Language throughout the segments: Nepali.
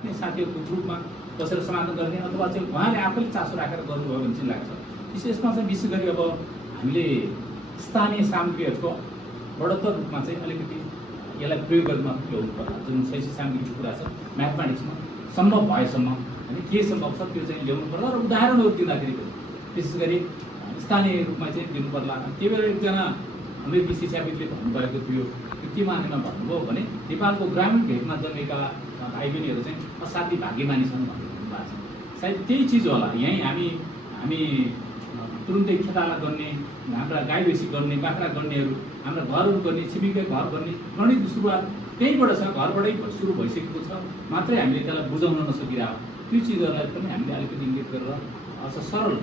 साथीहरूको ग्रुपमा बसेर समाधान गर्ने अथवा चाहिँ उहाँले आफैले चासो राखेर गर्नुभयो भने चाहिँ लाग्छ। यसमा चाहिँ विशेष गरी अब हामीले स्थानीय सामग्रीहरूको बढोत्तर रूपमा चाहिँ अलिकति यसलाई प्रयोग गर्न ल्याउनु पर्ला। जुन शैक्षिक सामग्रीको कुरा छ म्याथमेटिक्समा सम्भव भएसम्म होइन के सम्भव छ त्यो चाहिँ ल्याउनु पर्ला र उदाहरणहरू दिँदाखेरि पनि विशेष गरी स्थानीय रूपमा चाहिँ दिनु पर्ला। त्यही भएर एकजना अमेरिकी शिक्षाविदले भन्नुभएको थियो, त्यो के मानेमा भन्नुभयो भने नेपालको ग्रामीण भेगमा जन्मेका भाइ-बहिनीहरू चाहिँ असाध्यै भाग्यमानी छन् भन्ने भन्नुभएको छ। सायद त्यही चिज होला। यहीँ हामी तुरुन्तै खेताला गर्ने, हाम्रा गाई भैँसी गर्ने, बाख्रा गर्नेहरू, हाम्रा घरहरू गर्ने, छिमेकी घर गर्ने गणित सुरुवात त्यहीँबाट छ, घरबाटै सुरु भइसकेको छ, मात्रै हामीले त्यसलाई बुझाउन नसकिरहेको। त्यो चिजहरूलाई पनि हामीले अलिकति इङ्गित गरेर अझ सरल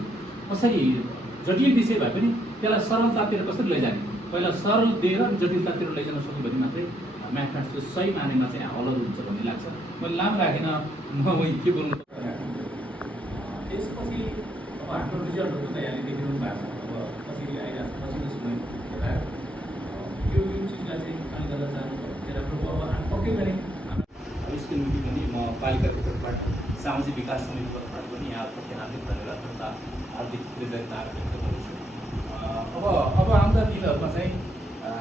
कसरी जटिल विषय भए पनि त्यसलाई सरलतातिर कसरी लैजाने, पहिला सरल दिएर जटिलतातिर लैजान सक्यो भने मात्रै म्याथमेटिक्सको सही मानेमा चाहिँ हलहरू हुन्छ भन्ने लाग्छ। मैले लामो राखेन, म के बोल्नु। त्यसपछि अब हाम्रो रिजल्टहरू त यहाँले देखिरहनु भएको छ। अब कसरी आइरहेको छ पछिल्लो समयमा यो चिजलाई चाहिँ पालिका जानु अब पक्कै पनि स्कुल मिटिङ पनि म पालिकाको तर्फबाट सामाजिक विकास समितिको तर्फबाट पनि यहाँहरूको हार्दिक धन्यवाद तथा हार्दिक कृतज्ञता व्यक्त गर्छु। अब आउँदा दिनहरूमा चाहिँ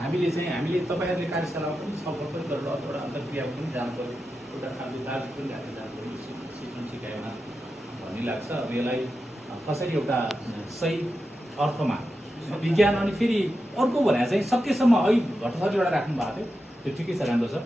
हामीले तपाईँहरूले कार्यशालामा पनि छलफल पनि गरेर एउटा अन्तर्क्रियामा पनि जानु पऱ्यो, एउटा खालको दाबी पनि राखेर जानु पऱ्यो शिक्षण सिकाइमा भन्ने लाग्छ। अब यसलाई कसरी एउटा सही अर्थमा विज्ञान अनि फेरि अर्को भने चाहिँ सकेसम्म अहिले घटथरीबाट राख्नु भएको थियो, त्यो ठिकै छ, राम्रो छ।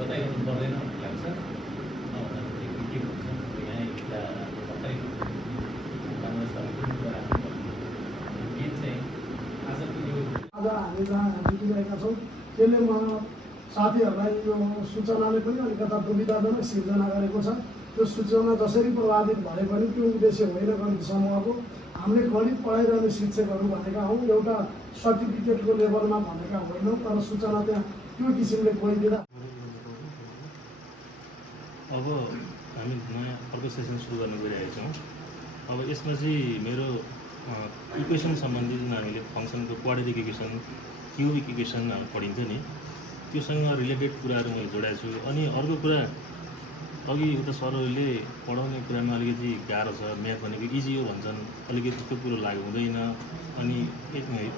बताइरहनु पर्दैन लाग्छ। के भन्छ यहाँ एउटा गीत चाहिँ आज हामी जहाँ जुटिरहेका छौँ त्यसले साथीहरूलाई यो सूचनाले पनि अलिकता दुविधाजनक सिर्जना गरेको छ। त्यो सूचना जसरी प्रभावित भए पनि त्यो उद्देश्य होइन गणित समूहको। हामीले गणित पढाइरहने शिक्षकहरू भनेका हौँ, एउटा सर्टिफिकेटको लेभलमा भनेका होइनौँ, तर सूचना त्यहाँ त्यो किसिमले गइदिँदा। अब हामी नयाँ अर्को सेसन सुरु गर्न गइरहेका छौँ। अब यसमा चाहिँ मेरो इक्वेसन सम्बन्धी जुन हामीले फङ्सनको क्वाड्रेटिक इक्वेसन, क्युबिक इक्वेसन पढिन्छ नि, त्योसँग रिलेटेड कुराहरू मैले जोडेको छु। अनि अर्को कुरा, अघि उता सरहरूले पढाउने कुरामा अलिकति गाह्रो छ, म्याथ भनेको इजी हो भन्छन्, अलिकति त्यो कुरो लागु हुँदैन। अनि एक मिनट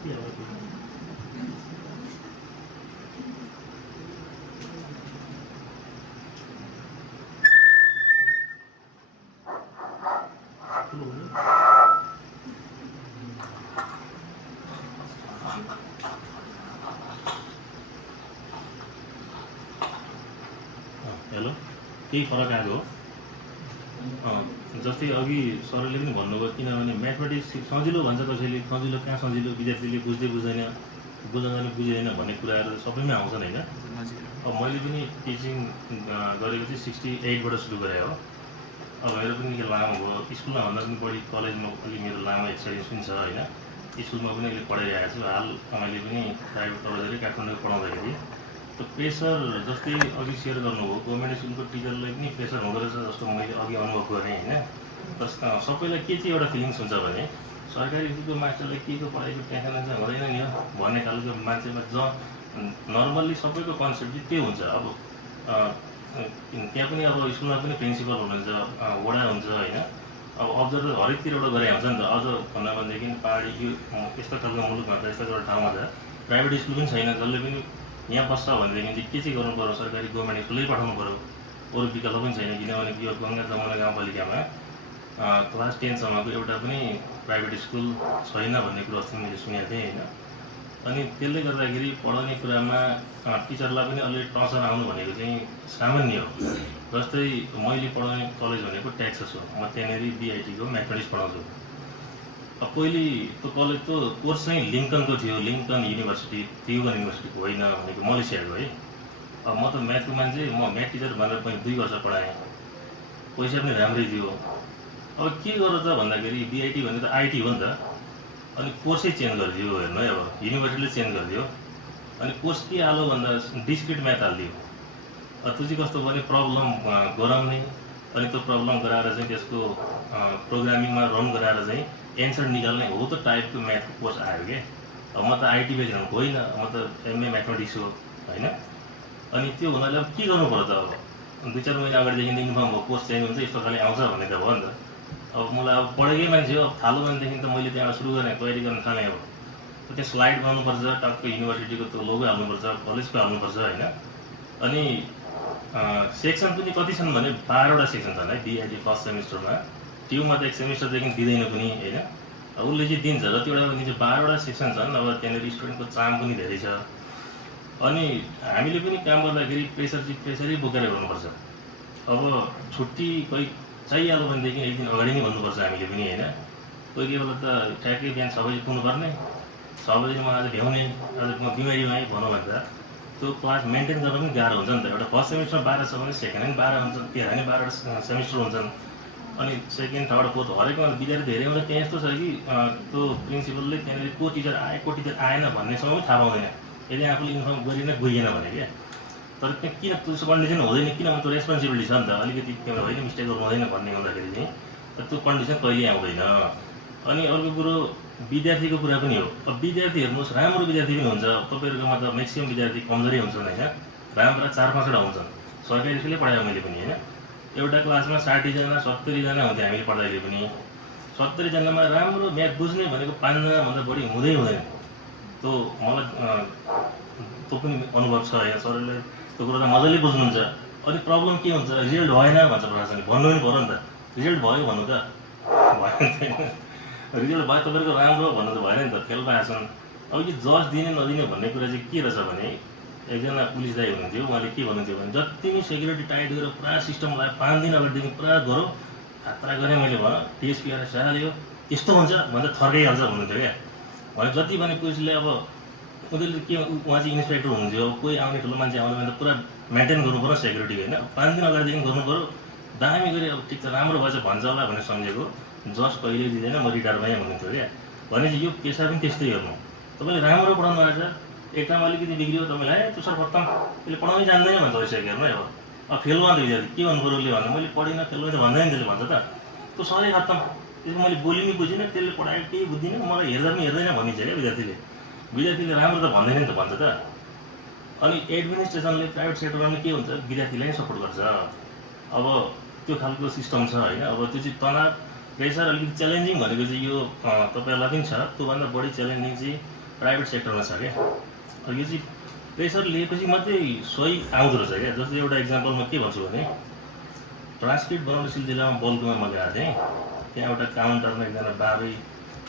के हेलो, केही फरक आएको हो। जस्तै अघि सरले पनि भन्नुभयो, किनभने म्याथमेटिक्स सजिलो भन्छ कसैले, सजिलो कहाँ सजिलो, विद्यार्थीले बुझ्दैन बुझ्दैन भन्ने कुराहरू सबैमै आउँछन् होइन। अब मैले पनि टिचिङ गरेको चाहिँ 68बाट सुरु गरेँ हो। अब मेरो पनि निकै लामो भयो, स्कुलमा भन्दा पनि बढी कलेजमा अलिक मेरो लामो एक्सपिरियन्स पनि छ होइन। स्कुलमा पनि अहिले पढाइरहेको छु। हाल मैले पनि प्राइभेट तर्फबाट काठमाडौँ पढाउँदाखेरि त्यो प्रेसर जस्तै अघि सेयर गर्नुभयो, गभर्मेन्ट स्कुलको टिचरलाई पनि प्रेसर हुँदो रहेछ जस्तो मैले अघि अनुभव गरेँ होइन। तर सबैलाई के चाहिँ एउटा फिलिङ्स हुन्छ भने सरकारी स्कुलको मास्टरलाई के को पढाइको टेन्सन चाहिँ हुँदैन नि हो भन्ने खालको मान्छेमा नर्मल्ली सबैको कन्सेप्ट चाहिँ त्यो हुन्छ। अब त्यहाँ पनि अब स्कुलमा पनि प्रिन्सिपल हुनुहुन्छ, वडा हुन्छ होइन। अब अब्जर्भर हरेकतिरबाट गरे हुन्छ नि त। अझ भन्दा भनेदेखि पहाडी यो यस्तो खालको मुलुकमा त यस्तो एउटा ठाउँमा त प्राइभेट स्कुल पनि छैन, जसले पनि यहाँ बस्छ भनेदेखि चाहिँ के चाहिँ गर्नु पऱ्यो, सरकारी गभर्मेन्ट स्कुलै पठाउनु पऱ्यो, अरू विकल्प पनि छैन। किनभने यो गङ्गा जमुना गाउँपालिकामा क्लास 10सम्मको एउटा पनि प्राइभेट स्कुल छैन भन्ने कुरो अस्ति मैले सुनेको थिएँ होइन। अनि त्यसले गर्दाखेरि पढाउने कुरामा टिचरलाई पनि अलिक टचर आउनु भनेको चाहिँ सामान्य हो। जस्तै मैले पढाउने कलेज भनेको टेक्सस हो, म त्यहाँनिर बिआइटीको म्याथमेटिक्स पढाउँछु। अब पहिले त्यो कलेज त्यो कोर्स चाहिँ लिङ्कनको थियो, लिङ्कन युनिभर्सिटी, ट्युबन युनिभर्सिटीको होइन भनेको मलेसियाको है। अब म त म्याथको मान्छे, म म्याथ टिचर भनेर पनि 2 वर्ष पढाएँ, पैसा पनि राम्रै थियो। अब के गर त भन्दाखेरि बिआइटी भनेको त आइटी हो नि त, अनि कोर्सै चेन्ज गरिदियो। हेर्नु है, अब युनिभर्सिटीले चेन्ज गरिदियो, अनि कोर्स के हाल्यो भन्दा डिस्क्रिट म्याथ हालिदियो। त्यो चाहिँ कस्तो भने प्रब्लम गराउने, अनि त्यो प्रब्लम गराएर चाहिँ त्यसको प्रोग्रामिङमा रन गराएर चाहिँ एन्सर निकाल्ने हो त टाइपको म्याथको कोर्स आयो क्या। अब म त आइटी ब्याकग्राउन्ड होइन, म त एमए म्याथमेटिक्स हो होइन। अनि त्यो हुनाले अब के गर्नु पर्यो त, अब 2-4 महिना अगाडिदेखि इन्फर्म भयो कोर्स चेन्ज हुन्छ यस्तो खाले आउँछ भन्ने त भयो नि त। अब मलाई अब पढेकै मान्छे हो, अब थालो भनेदेखि त मैले त्यहाँबाट सुरु गरेँ, तयारी गर्न थालेँ। अब त्यो स्लाइड बनाउनुपर्छ, टक्क युनिभर्सिटीको त्यो लोगो हाल्नुपर्छ, कलेजको हाल्नुपर्छ होइन। अनि सेक्सन पनि कति छन् भने 12वटा सेक्सन छन् है बिआइटी फर्स्ट सेमिस्टरमा। ट्युमा त 1 सेमिस्टरदेखि दिँदैन पनि होइन। उसले चाहिँ दिन्छ, जतिवटा पनि दिन्छ, 12वटा सेक्सन छन्। अब त्यहाँनिर स्टुडेन्टको चाम पनि धेरै छ। अनि हामीले पनि काम गर्दाखेरि प्रेसरै बोकेर गर्नुपर्छ। अब छुट्टी कोही चाहिहाल्यो भनेदेखि 1 दिन अगाडि नै भन्नुपर्छ हामीले पनि होइन। कोही बेला त ठ्याक्कै बिहान 6 बजी पुग्नुपर्ने, 6 बजी म आज भ्याउने, आज म बिमारी भएँ भनौँ भन्दा त्यो क्लास मेन्टेन गर्न पनि गाह्रो हुन्छ नि त। एउटा फर्स्ट सेमिस्टरमा 12 छ भने सेकेन्ड पनि 12 हुन्छ, तेह्र पनि 12 सेमिस्टर हुन्छन्। अनि सेकेन्ड, थर्ड, फोर्थ हरेकमा विद्यार्थी धेरै हुन्छ। त्यहाँ यस्तो छ कि त्यो प्रिन्सिपलले त्यहाँनिर को टिचर आएन भन्ने समय थाहा पाउँदैन, यदि आफूले इन्फर्म गरिन गइएन भने क्या। तर त्यहाँ किन त्यो कन्डिसन हुँदैन, किनभने त्यो रेस्पोन्सिबिलिटी छ नि त, अलिकति त्यो होइन मिस्टेक गर्नु हुँदैन भन्ने हुँदाखेरि चाहिँ त्यो कन्डिसन कहिले आउँदैन। अनि अर्को कुरो विद्यार्थीको कुरा पनि हो। अब विद्यार्थी हेर्नुहोस्, राम्रो विद्यार्थी पनि हुन्छ, तपाईँहरूकोमा त म्याक्सिमम् विद्यार्थी कमजोरै हुन्छन् होइन, राम्रा 4-5वटा हुन्छन्। सरकारी स्कुलले पढायो मैले पनि होइन। एउटा क्लासमा 60जना 70जना हुन्थ्यो हामीले पढ्दाखेरि पनि। 70जनामा राम्रो म्याथ बुझ्ने भनेको 5जनाभन्दा बढी हुँदैन। त्यो मलाई त्यो पनि अनुभव छ होइन। सरले त्यो कुरा त मजाले बुझ्नुहुन्छ। अनि प्रब्लम के हुन्छ, रिजल्ट भएन भन्छ प्रशासनले, भन्नु पनि पऱ्यो नि त। रिजल्ट भयो भन्नु त भएन, रिजल्ट भयो तपाईँको राम्रो भन्नु त भएन नि त, फेल भएको छन्। अब यो जज दिने नदिने भन्ने कुरा चाहिँ के रहेछ भने, एकजना पुलिस दाइ हुनुहुन्थ्यो, उहाँले के भन्नुहुन्थ्यो भने जति नै सेक्युरिटी टाइट गरेर पुरा सिस्टम लगायो, 5 दिन अगाडिदेखि पुरा गरौँ, खतरा गरेँ मैले भन, टिएसपी आएर सालियो यस्तो हुन्छ भन्दा थर्काइहाल्छ भन्नुहुन्थ्यो क्या। भने जति भने पुलिसले अब उनीहरूले के, उहाँ चाहिँ इन्सपेक्टर हुनुहुन्थ्यो, कोही आउने ठुलो मान्छे आउने भने त पुरा मेन्टेन गर्नु पऱ्यो सेक्युरिटी होइन। 5 दिन अगाडिदेखि गर्नु पऱ्यो, दामी गरी अब ठिक छ राम्रो भएछ भन्छ होला भनेर सम्झेको, जस कहिले दिँदैन म रिटायर भएँ भन्नुहुन्थ्यो क्या। भनेपछि यो पेसा पनि त्यस्तै हेर्नु, तपाईँले राम्रो पढाउनु आएछ, एकदम अलिकति बिग्रियो तपाईँलाई त्यो सर खत्तम, त्यसले पढाउनै जान्दैन भन्छ भइसक्यो। हेर्नु है, अब फेल भयो नि त विद्यार्थी, के भन्नु पऱ्यो उसले भन्दा मैले पढिनँ फेल भयो त भन्दैन त्यसले भन्छ त, त्यो सधैँ खत्तम, त्यसको मैले बोली पनि बुझिनँ, त्यसले पढाएको केही बुझ्दिनँ, मलाई हेर्दा पनि हेर्दैन भनिन्छ क्या विद्यार्थीले। विद्यार्थीले राम्रो त भन्दैन नि त भन्छ त। अनि एडमिनिस्ट्रेसनले प्राइभेट सेक्टरमा के हुन्छ, विद्यार्थीलाई नै सपोर्ट गर्छ। अब त्यो खालको सिस्टम छ होइन। अब त्यो चाहिँ तनाव, प्रेसर, अलिकति च्यालेन्जिङ भनेको चाहिँ यो तपाईँहरूलाई पनि छ, त्योभन्दा बढी च्यालेन्जिङ चाहिँ प्राइभेट सेक्टरमा छ क्या। अब यो चाहिँ प्रेसर लिएपछि मात्रै सही आउँदो रहेछ क्या। जस्तै एउटा इक्जाम्पल म के भन्छु भने, ट्रान्सक्रिप्ट बनाउने सिलसिलामा बल्कुमा म गएको थिएँ, त्यहाँ एउटा काउन्टरमा एकजना बाबै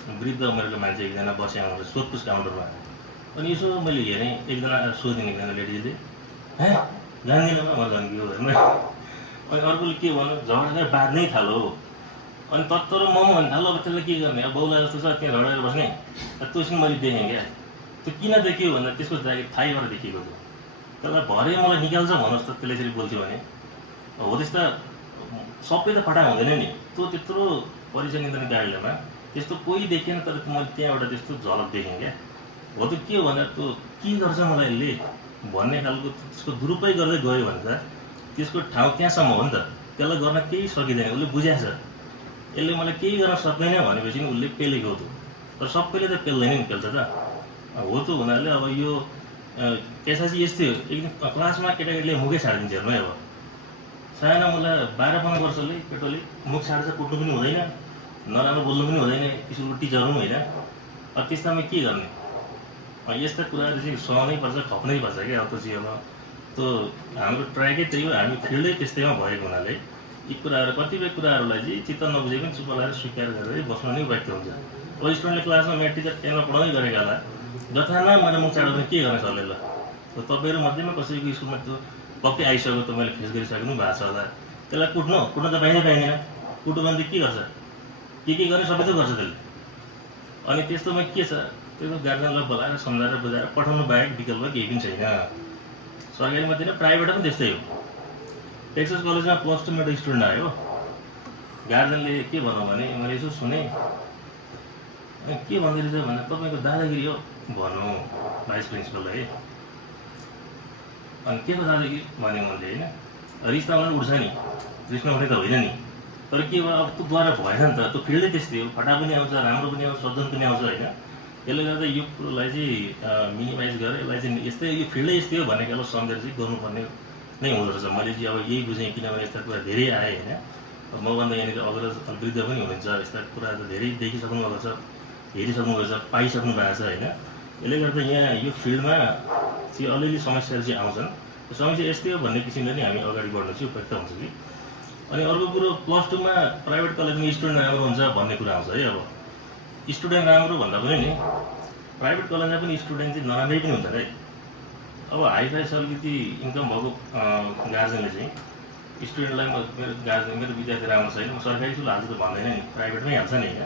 वृद्ध उमेरको मान्छे एकजना बसेको आउँछ सोधपुछ काउन्टरमा। अनि यसो मैले हेरेँ, एकजना सोधिने एकजना लेडिजले, हे जान्दिनँ म जान्दियो हेर्नु। अनि अर्कोले के भन्नु, झगडा बाँध्नै थालो, अनि तत्तर मम भन्नु थालो। अब त्यसलाई के गर्ने, अब बाउला जस्तो छ त्यहाँ झगडा बस्ने, त्यो चाहिँ मैले देखेँ क्या। त्यो किन देखियो भन्दा त्यसको जागिर थाहै भएर देखिएको थियो। त्यसलाई भरे मलाई निकाल्छ भन्नुहोस् त, त्यसले यसरी बोल्थ्यो भने हो। त्यस्ता सबै त फटा हुँदैन नि, त्यो त्यत्रो परीक्षा नियन्त्रण कार्यालयमा त्यस्तो कोही देखेन, तर मैले त्यहाँबाट त्यस्तो झलक देखेँ क्या। हो त के हो भन्दा त्यो के गर्छ मलाई यसले भन्ने खालको त्यसको दुरुपयोग गर्दै गयो भने त त्यसको ठाउँ त्यहाँसम्म हो नि त, त्यसलाई गर्न केही सकिँदैन। उसले बुझाएको छ यसले मलाई केही गर्न सक्दैन भनेपछि उसले पेलेको हो। तर सबैले त पेल्दैन नि, पेल्छ त हो। त्यो हुनाले अब यो पेसा चाहिँ यस्तै हो। एकदम क्लासमा केटाकेटीले मुखै छाडिदिन्छ। हेर्नु है, अब सानो मलाई 12-15 वर्षले केटोले मुख छाड्छ, कुट्नु पनि हुँदैन, नराम्रो बोल्नु पनि हुँदैन, स्कुलको टिचर पनि होइन। अब त्यस्तामा के गर्ने, यस्ता कुराहरू चाहिँ सहनै पर्छ, खप्नै पर्छ क्या। अब त्यो चाहिँ अब त्यो हाम्रो ट्र्याकै त्यही हो, हामी फिल्डै त्यस्तैमा भएको हुनाले यी कुराहरू, कतिपय कुराहरूलाई चाहिँ चित्त नबुझे पनि चुप लगाएर स्वीकार गरेर बस्नु नै वाक्य हुन्छ। अब स्टुडेन्टले क्लासमा म्याथ टिचर 10मा पढाउँदै गरेका होला, जथा न मैले मुख चाँडो पनि के गर्ने सरले, ल तपाईँहरू मध्येमा कसैको स्कुलमा त्यो पक्कै आइसक्यो तपाईँले फेस गरिसक्नु भएको छ होला त्यसलाई कुट्न त पाइँदैन कुट्नु भने के गर्छ के गर्ने सबै त गर्छ त्यसले अनि त्यस्तोमा के छ त्यो गार्जियनलाई बोलाएर सम्झाएर बुझाएर पठाउनु बाहेक विकल्प केही पनि छैन सरकारी मात्रै होइन प्राइभेटमा पनि त्यस्तै हो टेक्सास कलेजमा +2 मा एउटा स्टुडेन्ट आयो गार्जियनले के भनौँ भने मैले यसो सुने अनि के भन्दै रहेछ भने तपाईँको दादागिरी हो भनौँ भाइस प्रिन्सिपललाई अनि के को दादागिरी भने मैले होइन रिसमा पनि उठ्छ नि रिसमा उठे त होइन नि तर के भयो अब त्योद्वारा भएन नि त त्यो फिल्डै त्यस्तै हो फटा पनि आउँछ राम्रो पनि आउँछ सज्जन पनि आउँछ होइन यसले गर्दा यो कुरोलाई चाहिँ मिनिमाइज गरेर यसलाई चाहिँ यस्तै यो फिल्डै यस्तै हो भन्ने कुरालाई सम्झेर चाहिँ गर्नुपर्ने नै हुँदो रहेछ मैले चाहिँ अब यही बुझेँ किनभने यस्ता कुरा धेरै आए होइन मभन्दा यहाँनिर अग्रज वृद्ध पनि हुनुहुन्छ यस्ता कुरा त धेरै देखिसक्नु भएको छ हेरिसक्नु भएको छ पाइसक्नु भएको छ होइन यसले गर्दा यहाँ यो फिल्डमा चाहिँ अलिअलि समस्याहरू चाहिँ आउँछन् समस्या यस्तै हो भन्ने किसिमले नै हामी अगाडि बढ्नु चाहिँ उपयुक्त हुन्छ कि अनि अर्को कुरो +2 मा प्राइभेट कलेजमा स्टुडेन्ट राम्रो हुन्छ भन्ने कुरा आउँछ है अब स्टुडेन्ट राम्रो भन्दा पनि नि प्राइभेट कलेजमा पनि स्टुडेन्ट चाहिँ नराम्रै पनि हुन्छ है अब हाइफाई अलिकति इन्कम भएको गार्जेनले चाहिँ स्टुडेन्टलाई मेरो विद्यार्थी राम्रो छैन म सरकारी स्कुल हाल्छु त भन्दैन नि प्राइभेटमै हाल्छ नि होइन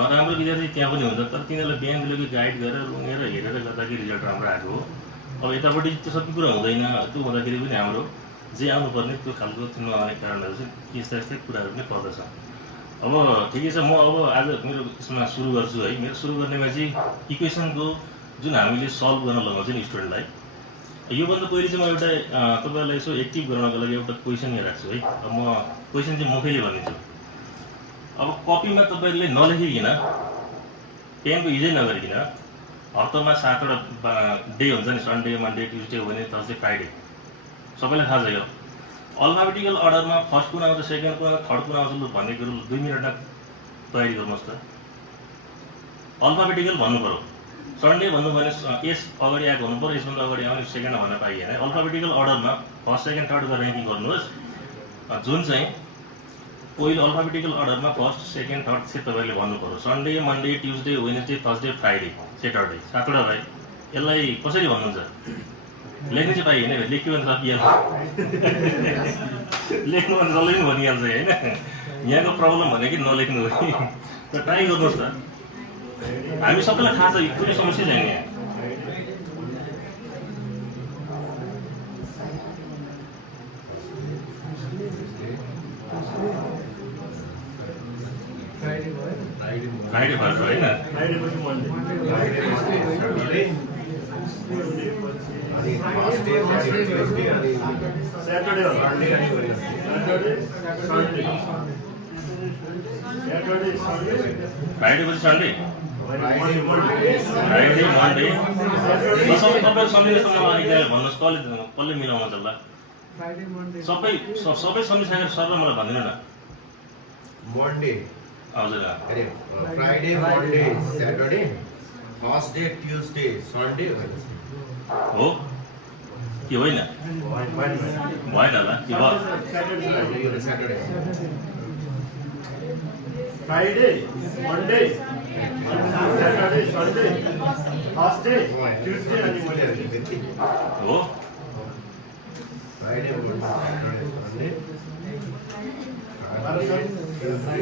नराम्रो विद्यार्थी त्यहाँ पनि हुन्छ तर तिनीहरूलाई बिहान बेलुकी गाइड गरेर रुँगेर हेरेर गर्दाखेरि रिजल्ट राम्रो आएको हो अब यतापट्टि त्यो सबै कुरा हुँदैन त्यो हुँदाखेरि पनि हाम्रो जे आउनुपर्ने त्यो खालको त्यो नआउने कारणहरू चाहिँ यस्ता यस्तै कुराहरू पनि पर्दछ अब ठिकै छ म अब आज मेरो यसमा सुरु गर्छु है मेरो सुरु गर्नेमा चाहिँ इक्वेसनको जुन हामीले सल्भ गर्न लगाउँछ नि स्टुडेन्टलाई योभन्दा पहिले चाहिँ म एउटा तपाईँहरूलाई यसो एक्टिभ गराउनको लागि एउटा क्वेसन यहाँ राख्छु है अब म क्वेसन चाहिँ मुखैले भनिदिन्छु अब कपीमा तपाईँहरूले नलेखिकन पेनको युजै नगरिकन हप्तामा 7वटा डे हुन्छ नि Sunday Monday Tuesday Wednesday Thursday Friday सबैलाई थाहा छ यो अल्फाबेटिकल अर्डरमा फर्स्ट कुन आउँछ सेकेन्ड कुन आउँछ थर्ड कुन आउँछ लु भन्ने कुरो 2 मिनटमा तयारी गर्नुहोस् त अल्फाबेटिकल भन्नु पऱ्यो सन्डे भन्नु भने एस अगाडि आएको हुनु पऱ्यो यसभन्दा अगाडि आउने सेकेन्ड भन्न पाइएन अल्फाबेटिकल अर्डरमा फर्स्ट सेकेन्ड थर्डको ऱ्याङ्किङ गर्नुहोस् जुन चाहिँ पहिलो अल्फाबेटिकल अर्डरमा फर्स्ट सेकेन्ड थर्ड चाहिँ तपाईँले भन्नु पऱ्यो Sunday Monday Tuesday Wednesday Thursday Friday Saturday 7वटा भाइ यसलाई कसरी भन्नुहुन्छ लेख्नु चाहिँ पाइएन लेख्यो भने सकिहाल्छ लेख्नु भने जसले पनि भनिहाल्छ होइन यहाँको प्रब्लम भनेको नलेख्नु हो कि ट्राई गर्नुहोस् त हामी सबैलाई थाहा छ कुनै समस्या छैन यहाँ फ्राइडे भन्छ होइन फ्राइडे पछि सन्डे फ्राइडे मन्डे सबै तपाईँहरू सम्झिनुहोस् मलाई एकजना भन्नुहोस् कसले मिलाउनु छ ल सबै सम्झिसकेर सर मलाई भनिदिनु न मन्डे हजुर अरे Friday Monday Saturday Thursday Tuesday Sunday हो कि होइन भएन होला के भयो Saturday Friday Monday Saturday Sunday Thursday Tuesday अनि वेडनेसडे हो फ्राइडे मन्डे स्याटरडे सन्डे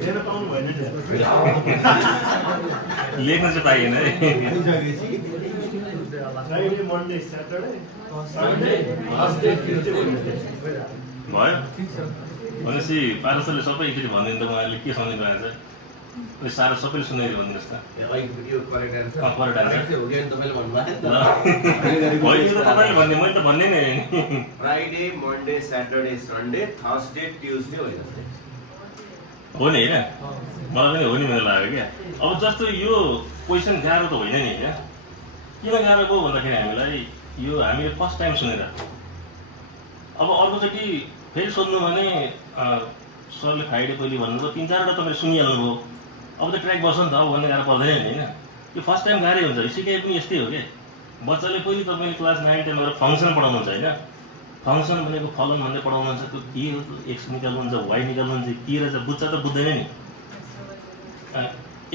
हेर्न पाउनु भएन लेख्न चाहिँ पाइएन है Friday Monday Saturday Sunday Thursday Tuesday Wednesday भयो भनेपछि पारसले सबै एकचोटि भनिदिनु त उहाँले के सम्झिनु भएको छ अनि सारा सबैले सुनेर भनिदिनुहोस् त करेक्ट आन्सर करेक्ट आन्सर हो कि तपाईँले भन्नुभयो होइन त तपाईँले भन्ने मैले त भन्ने नै Friday Monday Saturday Sunday Thursday Tuesday Wednesday हो नि होइन मलाई पनि हो नि मेरो लाग्यो क्या अब जस्तो यो क्वेसन गाह्रो त होइन नि होइन किन गाह्रो भयो भन्दाखेरि हामीलाई यो हामीले फर्स्ट टाइम सुनेर अब अर्कोचोटि फेरि सोध्नु भने सरले फ्राइडे पहिले भन्नुभयो 3-4वटा तपाईँले सुनिहाल्नुभयो अब त ट्र्याक बस्छ नि त अब भन्ने गाह्रो पर्दैन नि होइन यो फर्स्ट टाइम गाह्रै हुन्छ सिकाइ पनि यस्तै हो क्या बच्चाले पहिले तपाईँले क्लास 9-10 मा फङ्सन पढाउनुहुन्छ होइन फङ्सन भनेको फलन भन्दै पढाउनुहुन्छ त्यो के हो एक्स निकाल्नुहुन्छ वाइ निकाल्नुहुन्छ के रहेछ बुझ्छ त बुझ्दैन नि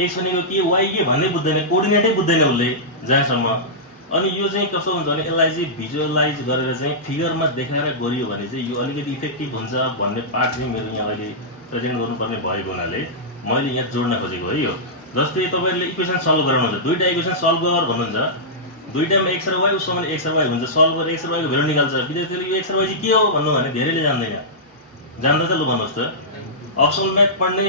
एक्स भनेको के वाइ के भन्दै बुझ्दैन कोअर्डिनेटै बुझ्दैन उसले जहाँसम्म अनि यो चाहिँ कस्तो हुन्छ भने यसलाई चाहिँ भिजुअलाइज गरेर चाहिँ फिगरमा देखाएर गरियो भने चाहिँ यो अलिकति इफेक्टिभ हुन्छ भन्ने पार्ट चाहिँ मेरो यहाँ अहिले प्रेजेन्ट गर्नुपर्ने भएको हुनाले मैले यहाँ जोड्न खोजेको है यो। जस्तै तपाईँहरूले इक्वेसन सल्भ गराउनुहुन्छ, दुईवटा इक्वेसन सल्भ गर भन्नुहुन्छ, दुईटामा x र y उसमा पनि x र y हुन्छ, सल्भ गरेर x र y को भ्यालु निकाल्छ। विद्यार्थीले यो x र y चाहिँ के हो भन्नु भने धेरैले जान्दैन, जान्दा त लु भन्नुहोस् त। अप्सनल म्याथ पढ्ने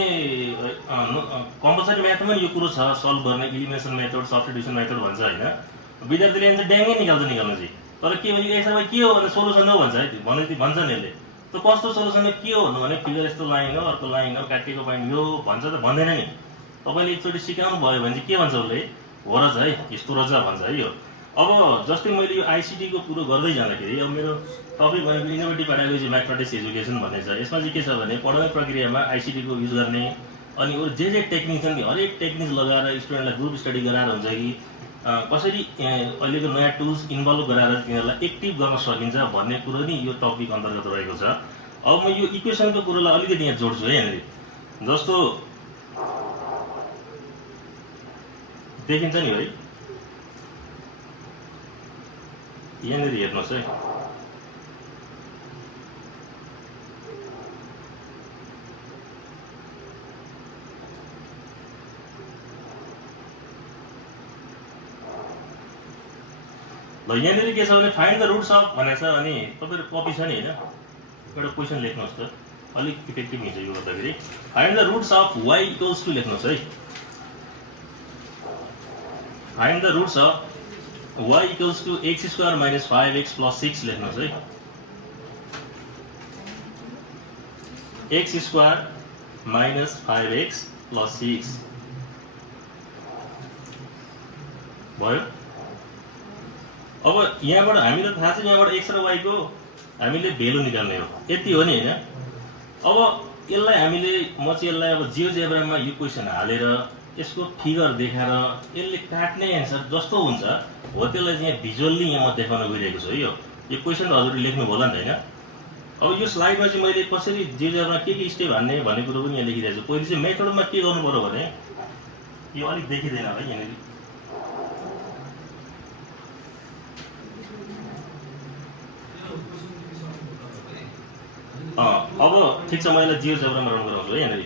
कम्पलसरी म्याथमा पनि यो कुरो छ, सल्भ गर्ने इलिमिनेसन मेथड, सब्स्टिट्युसन मेथड भन्छ होइन। विद्यार्थीले चाहिँ ड्याङ्गै निकाल्नु चाहिँ, तर के भने x र y के हो भने सोलुसन हो भन्छ है, भन्छन् यसले। त कस्तो सोलुसन हो के हो भन्नु भने फिगर यस्तो लाइन हो, अर्को लाइन हो, काटिएको पोइन्ट यो भन्छ त भन्दैन नि। तपाईँले एकचोटि सिकाउनु भयो भने चाहिँ के भन्छ उसले, हो र है यस्तो रहेछ भन्छ है यो। अब जस्तै मैले यो आइसिटीको कुरो गर्दै जाँदाखेरि अब मेरो टपिक भनेको इनोभेटिभ पेडागोजी म्याथमेटिक्स एजुकेसन भन्ने छ। यसमा चाहिँ के छ भने पढाउने प्रक्रियामा आइसिटीको युज गर्ने अनि अरू जे टेक्निक छन् नि हरेक टेक्निक लगाएर स्टुडेन्टलाई ग्रुप स्टडी गराएर हुन्छ कि कसरी अहिलेको नयाँ टुल्स इन्भल्भ गराएर तिनीहरूलाई एक्टिभ गर्न सकिन्छ भन्ने कुरो नि यो टपिक अन्तर्गत रहेको छ। अब म यो इक्वेसनको कुरोलाई अलिकति यहाँ जोड्छु है यहाँनिर। जस्तो देखिन्छ नि है, यहाँनिर हेर्नुहोस् है, ल यहाँनिर के छ भने फाइन्ड द रुट्स अफ भनेको छ। अनि तपाईँहरू कपी छ नि होइन, एउटा क्वेसन लेख्नुहोस् त, अलिक इफेक्टिभ हुन्छ यो गर्दाखेरि। Find the roots of y equals to लेख्नुहोस् है, find the roots of y equals to x square minus 5x plus 6 लेख्नुहोस् है। x square minus 5x plus 6 भयो। अब यहाँबाट हामीलाई थाहा छ यहाँबाट x र y को हामीले भेल्यु निकाल्ने हो, यति हो नि होइन। अब यसलाई हामीले म चाहिँ यसलाई अब जियोजेब्रामा यो क्वेसन हालेर यसको फिगर देखाएर यसले काट्ने एन्सर जस्तो हुन्छ हो त्यसलाई चाहिँ यहाँ भिजुअल्ली यहाँ म देखाउन गइरहेको छु है। यो क्वेसन त हजुरले लेख्नु होला नि त होइन। अब यो स्लाइडमा चाहिँ मैले कसरी जियोजेब्रामा के स्टेप हान्ने भन्ने कुरो पनि यहाँ लेखिरहेको छु। पहिले चाहिँ मेथडमा के गर्नु पर्यो भने यो अलिक देखिँदैन है यहाँनिर। अब ठिक छ, मैले जियोजेब्रामा रन गराउँछु है यहाँनिर।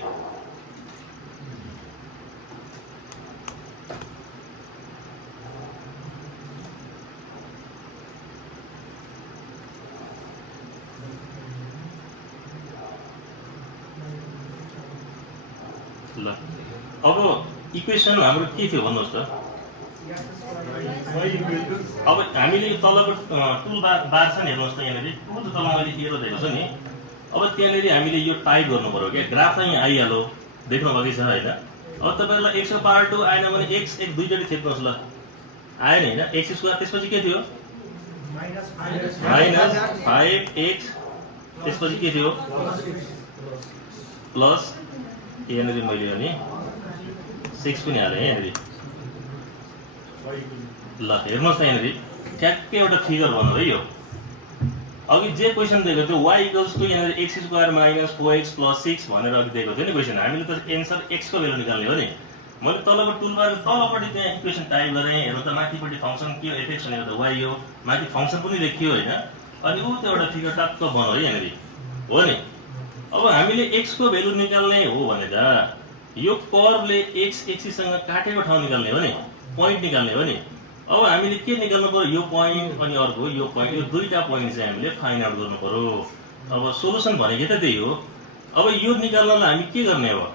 ल अब इक्वेसन हाम्रो के थियो भन्नुहोस् त। अब हामीले तलको टुल बार छ नि हेर्नुहोस् त यहाँनिर, टुल त तल मैले के दिएको छु नि। अब त्यहाँनिर हामीले यो टाइप गर्नु पर्यो क्या, ग्राफ चाहिँ यहाँ आइहाल्यो, देख्नु भएको छ होइन। अब तपाईँलाई x को पावर 2 आएन भने x एक दुईचोटि थेप्नुहोस् ल, आएन होइन। x स्क्वायर त्यसपछि के थियो माइनस 5x, त्यसपछि के थियो प्लस यहाँनिर मैले अनि 6 पनि हालेँ यहाँनिर। ल हेर्नुहोस् त यहाँनिर ठ्याक्कै एउटा फिगर भन्नु है। यो अघि जे क्वेसन दिएको थियो y इक्वल्स टु यहाँनिर x square minus 4x plus 6 भनेर अघि दिएको थियो नि क्वेसन। हामीले त एन्सर x को भ्यालु निकाल्ने हो नि। मैले तलको टुलबार तलपट्टि त्यहाँ इक्वेसन टाइप गरेँ, हेर्नु त माथिपट्टि फङ्सन के हो, एफएक्स भनेको त y हो, माथि फङ्सन पनि लेखियो होइन। अनि ऊ त्यो एउटा फिगर टक्क बनाऊ है यहाँनिर हो नि। अब हामीले x को भ्यालु निकाल्ने हो भने त यो कर्वले x एक्सिससँग काटेको ठाउँ निकाल्ने हो नि, पोइन्ट निकाल्ने हो नि। अब हामीले के निकाल्नु पर्यो, यो पोइन्ट अनि अर्को यो पोइन्ट, यो दुईटा पोइन्ट चाहिँ हामीले फाइन्ड आउट गर्नु पर्यो। अब सोलुसन भनेकै त त्यही हो। अब यो निकाल्नलाई हामी के गर्ने हो,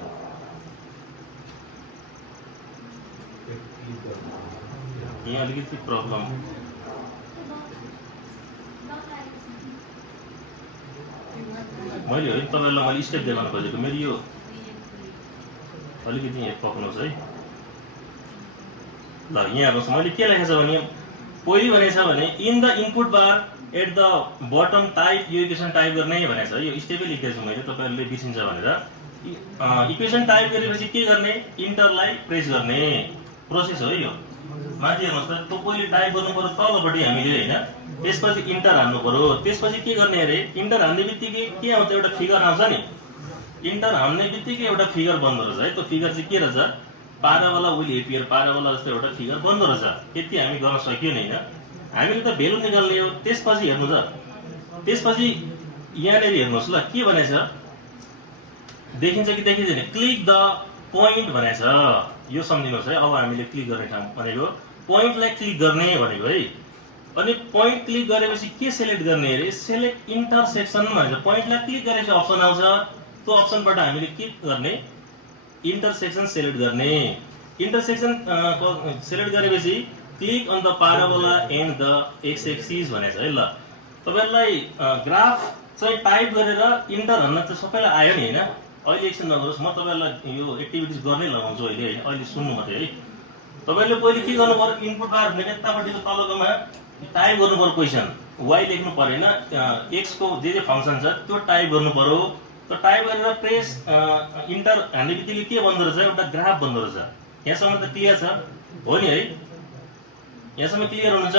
यहाँ अलिकति प्रब्लम। मैले है तपाईँहरूलाई मैले स्टेप देखाउन खोजेको, मेरो यो अलिकति यहाँ पक्नुहोस् है। ल यहाँ हेर्नुहोस् मैले के लेखेको छ भने पहिले भनेको छ भने in the input bar at the bottom type यो इक्वेसन टाइप गर्ने भनेको छ। यो स्टेपै लेखेको छु मैले, तपाईँहरूले बिर्सिन्छ भनेर। इक्वेसन टाइप गरेपछि के गर्ने, इन्टरलाई प्रेस गर्ने प्रोसेस हो यो। माथि हेर्नुहोस् त, त्यो पहिले टाइप गर्नु पर्यो तलपट्टि हामीले होइन, त्यसपछि इन्टर हान्नु पर्यो। त्यसपछि के गर्ने अरे, इन्टर हान्ने बित्तिकै के आउँछ, एउटा फिगर आउँछ नि। इन्टर हान्ने बित्तिकै एउटा फिगर बन्दो रहेछ है। त्यो फिगर चाहिँ के रहेछ, पारावाला विल एपियर पारावाला जस्तो एउटा फिगर बन्दो रहेछ। यति हामी गर्न सकियो नि होइन। हामीले त भेल्यु निकाल्ने हो। त्यसपछि हेर्नु त, त्यसपछि यहाँनिर हेर्नुहोस् ल के भनेछ, देखिन्छ कि देखिँदैन, क्लिक द पोइन्ट भनेछ। यो सम्झिनुहोस् है। अब हामीले क्लिक गर्ने ठाउँ भनेको पोइन्टलाई क्लिक गर्ने भनेको है। अनि पोइन्ट क्लिक गरेपछि के सेलेक्ट गर्ने अरे, सेलेक्ट इन्टरसेक्सन भन्छ। पोइन्टलाई क्लिक गरेपछि अप्सन आउँछ, त्यो अप्सनबाट हामीले के गर्ने, इन्टरसेक्सन सेलेक्ट गर्ने। इन्टरसेक्सन सेलेक्ट गरेपछि click on the parabola and the x axis भनेछ है। ल तपाईहरुलाई ग्राफ चाहिँ टाइप गरेर इन्टर भन्न चाहिँ सबैलाई आयो नि हैन। अहिले एकछिन नगर्नुहोस्, म तपाईहरुलाई यो एक्टिभिटिज गर्नै लगाउँछु अहिले हैन। अहिले सुन्नु मात्रै है। तपाईहरुले पहिले के गर्नु पर्यो, इनपुट बार यतापट्टिको तलकोमा टाइप गर्नु पर्यो क्वेशन, y लेख्नु परेन, x को जे फंक्सन छ त्यो टाइप गर्नु पर्यो। त्यो टाइप गरेर प्रेस इन्टर हान्नेबित्तिकै के बन्दो रहेछ, एउटा ग्राफ बन्दो रहेछ। यहाँसम्म त क्लियर छ हो नि है, यहाँसम्म क्लियर हुनुहुन्छ।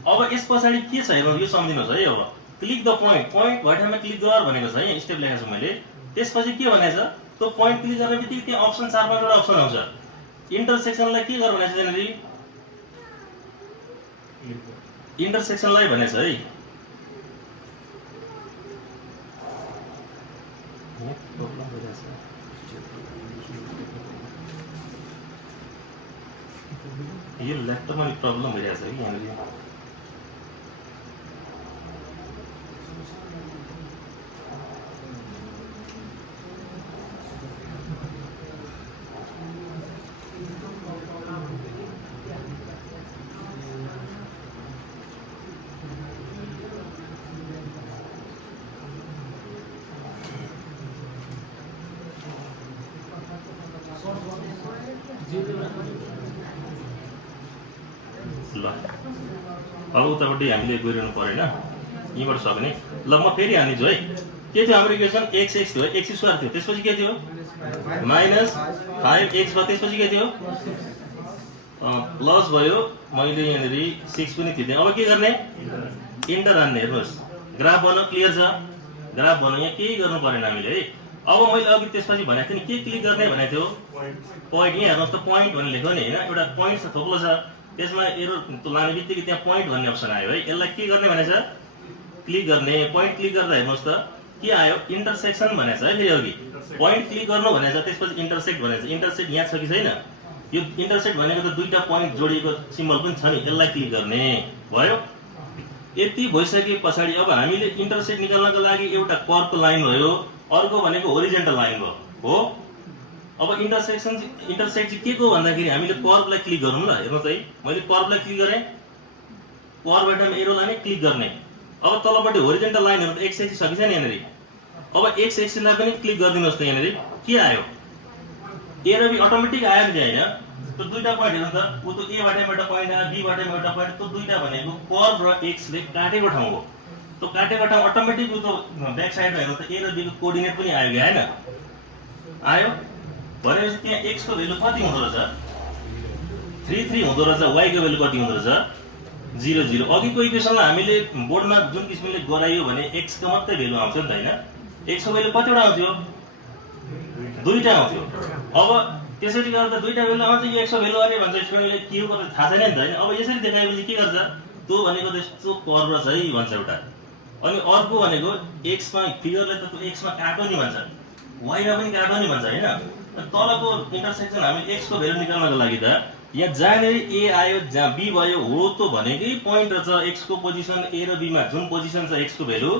अब यस पछाडि के छ हेर्नु, यो सम्झिनुहोस् है। अब क्लिक द पोइन्ट, पोइन्ट भएठाउँमा क्लिक गर भनेको छ है, स्टेप लेखेको छु मैले। त्यसपछि के भनेछ, त्यो पोइन्ट क्लिक गर्ने बित्तिकै त्यहाँ अप्सन 4-5 वटा अप्सन आउँछ। इन्टरसेक्सनलाई के गर भनेछ त्यहाँनेरि, इन्टरसेक्सनलाई भनेछ है। यो ल्यापटपमा प्रब्लम भइरहेछ है यहाँनिर। ल अब उतापट्टि हामीले गइरहनु परेन, यहीँबाट सक्ने। ल म फेरि हानिदिन्छु है। के थियो हाम्रो इक्वेसन, x थियो, x स्क्वायर थियो, त्यसपछि के थियो -5x भयो, त्यसपछि के थियो प्लस भयो, मैले यहाँनिर 6 पनि थिएँ। अब के गर्ने, इन्टर हान्ने। हेर्नुहोस् ग्राफ बन्यो, क्लियर छ ग्राफ बन्यो, यहाँ केही गर्नु परेन हामीले है। अब मैले अघि त्यसपछि भनेको थिएँ नि के क्लिक गर्ने भनेको थियो, पोइन्ट। यहाँ हेर्नुहोस् त पोइन्ट भनेर लेख्यो नि होइन, एउटा पोइन्ट छ थोप्लो छ, त्यसमा एरो लाने बित्तिकै त्यहाँ पोइन्ट भन्ने अप्सन आयो है। यसलाई के गर्ने भनेछ, क्लिक गर्ने। पोइन्ट क्लिक गर्दा हेर्नुहोस् त के आयो, इन्टरसेक्सन भनेछ है। फेरि अघि पोइन्ट क्लिक गर्नु भनेछ, त्यसपछि इन्टरसेक्ट भनेछ। इन्टरसेक्ट यहाँ छ कि छैन, यो इन्टरसेक्ट भनेको त दुईटा पोइन्ट जोडिएको सिम्बल पनि छ नि, यसलाई क्लिक गर्ने भयो। यति भइसके पछाडि अब हामीले इन्टरसेक्ट निकाल्नको लागि एउटा कर्वको लाइन भयो, अर्को भनेको होरिजेन्टल लाइन भयो हो। अब इन्टरसेक्ट चाहिँ के को भन्दाखेरि हामीले कर्वलाई क्लिक गरौँ ल। हेर्नुहोस् है, मैले कर्वलाई क्लिक गरेँ, कर्वबाट एरो लाने, क्लिक गर्ने। अब तलपट्टि होरिजेन्टल लाइनहरु त x एक्सिस छ कि छैन यहाँनेरि। अब x एक्सिसलाई पनि क्लिक गरिदिनुहोस् त। यहाँनेरि के आयो, ए र बी अटोमेटिक आयो नि हैन। त्यो दुईटा पोइन्ट हेर्नु त, उ त ए बाटैमा एउटा पोइन्ट आयो, बी बाटैमा एउटा पोइन्ट, त्यो दुईटा भनेको कर्व र x ले काटेको ठाउँ हो। त्यो काटेको ठाउँ अटोमेटिक उ त ब्याक साइडमा हेर्नु त ए र बी को कोअर्डिनेट पनि आयो कि हैन, आयो भनेपछि त्यहाँ x को भ्यालु कति हुँदो रहेछ, 3 हुँदो रहेछ, y को भ्यालु कति हुँदो रहेछ, 0 अघिको इक्वेसनलाई हामीले बोर्डमा जुन किसिमले गराइयो भने x को मात्रै भ्यालु आउँछ नि त हैन। x को भ्यालु कतिवटा आउँथ्यो, दुईटा आउँथ्यो। अब त्यसरी गर्दा दुईटा भ्यालु आउँछ, यो x को भ्यालु अरे भन्छ स्टुडेन्टले के हो कता थाहा छैन नि त हैन। अब यसरी देखाएपछि के गर्छ, त्यो भनेको त्यस्तो कर्व छ है भन्छ एउटा। अनि अर्को भनेको x मा फिगरले त त्यो x मा काट्यो नि भन्छ, y मा पनि काट्यो नि भन्छ हैन। तलको इन्टरसेक्सन हामी x को भ्यालु निकाल्नको लागि त यहाँ जहाँनेरि a आयो जहाँ b भयो हो त्यो भनेकै पोइन्ट रहेछ। x को पोजिसन a र b मा जुन पोजिसन छ x को भ्यालु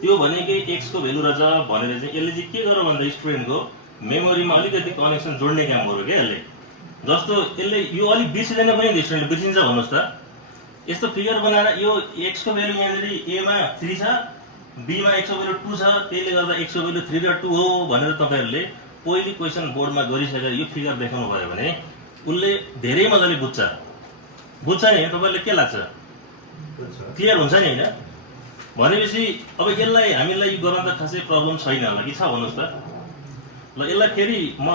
त्यो भनेकै x को भ्यालु रहेछ भनेर चाहिँ यसले चाहिँ के गर्यो भन्दा स्टुडेन्टको मेमोरीमा अलिकति कनेक्सन जोड्ने काम गर्यो के यसले। जस्तो यसले यो अलिक बिर्सिदैन पनि स्टुडेन्टले, बिर्सिन्छ भन्नुहोस् त। यस्तो फिगर बनाएर यो x को भ्यालु यहाँनेरि a मा 3 छ, b मा x को भ्यालु 2 छ, त्यसले गर्दा x को भ्यालु 3 र 2 हो भनेर तपाईहरुले पहिलो क्वेशन बोर्डमा गरिसकेर यो फिगर देखाउनु भयो भने उनले धेरै मजाले बुझ्छ नि। तपाईहरुले के लाग्छ, क्लियर हुन्छ नि हैन। भनेपछि अब यसलाई हामीलाई गर्न त खासै प्रब्लम छैन होला कि छ भन्नुस् त। ल यसलाई फेरि म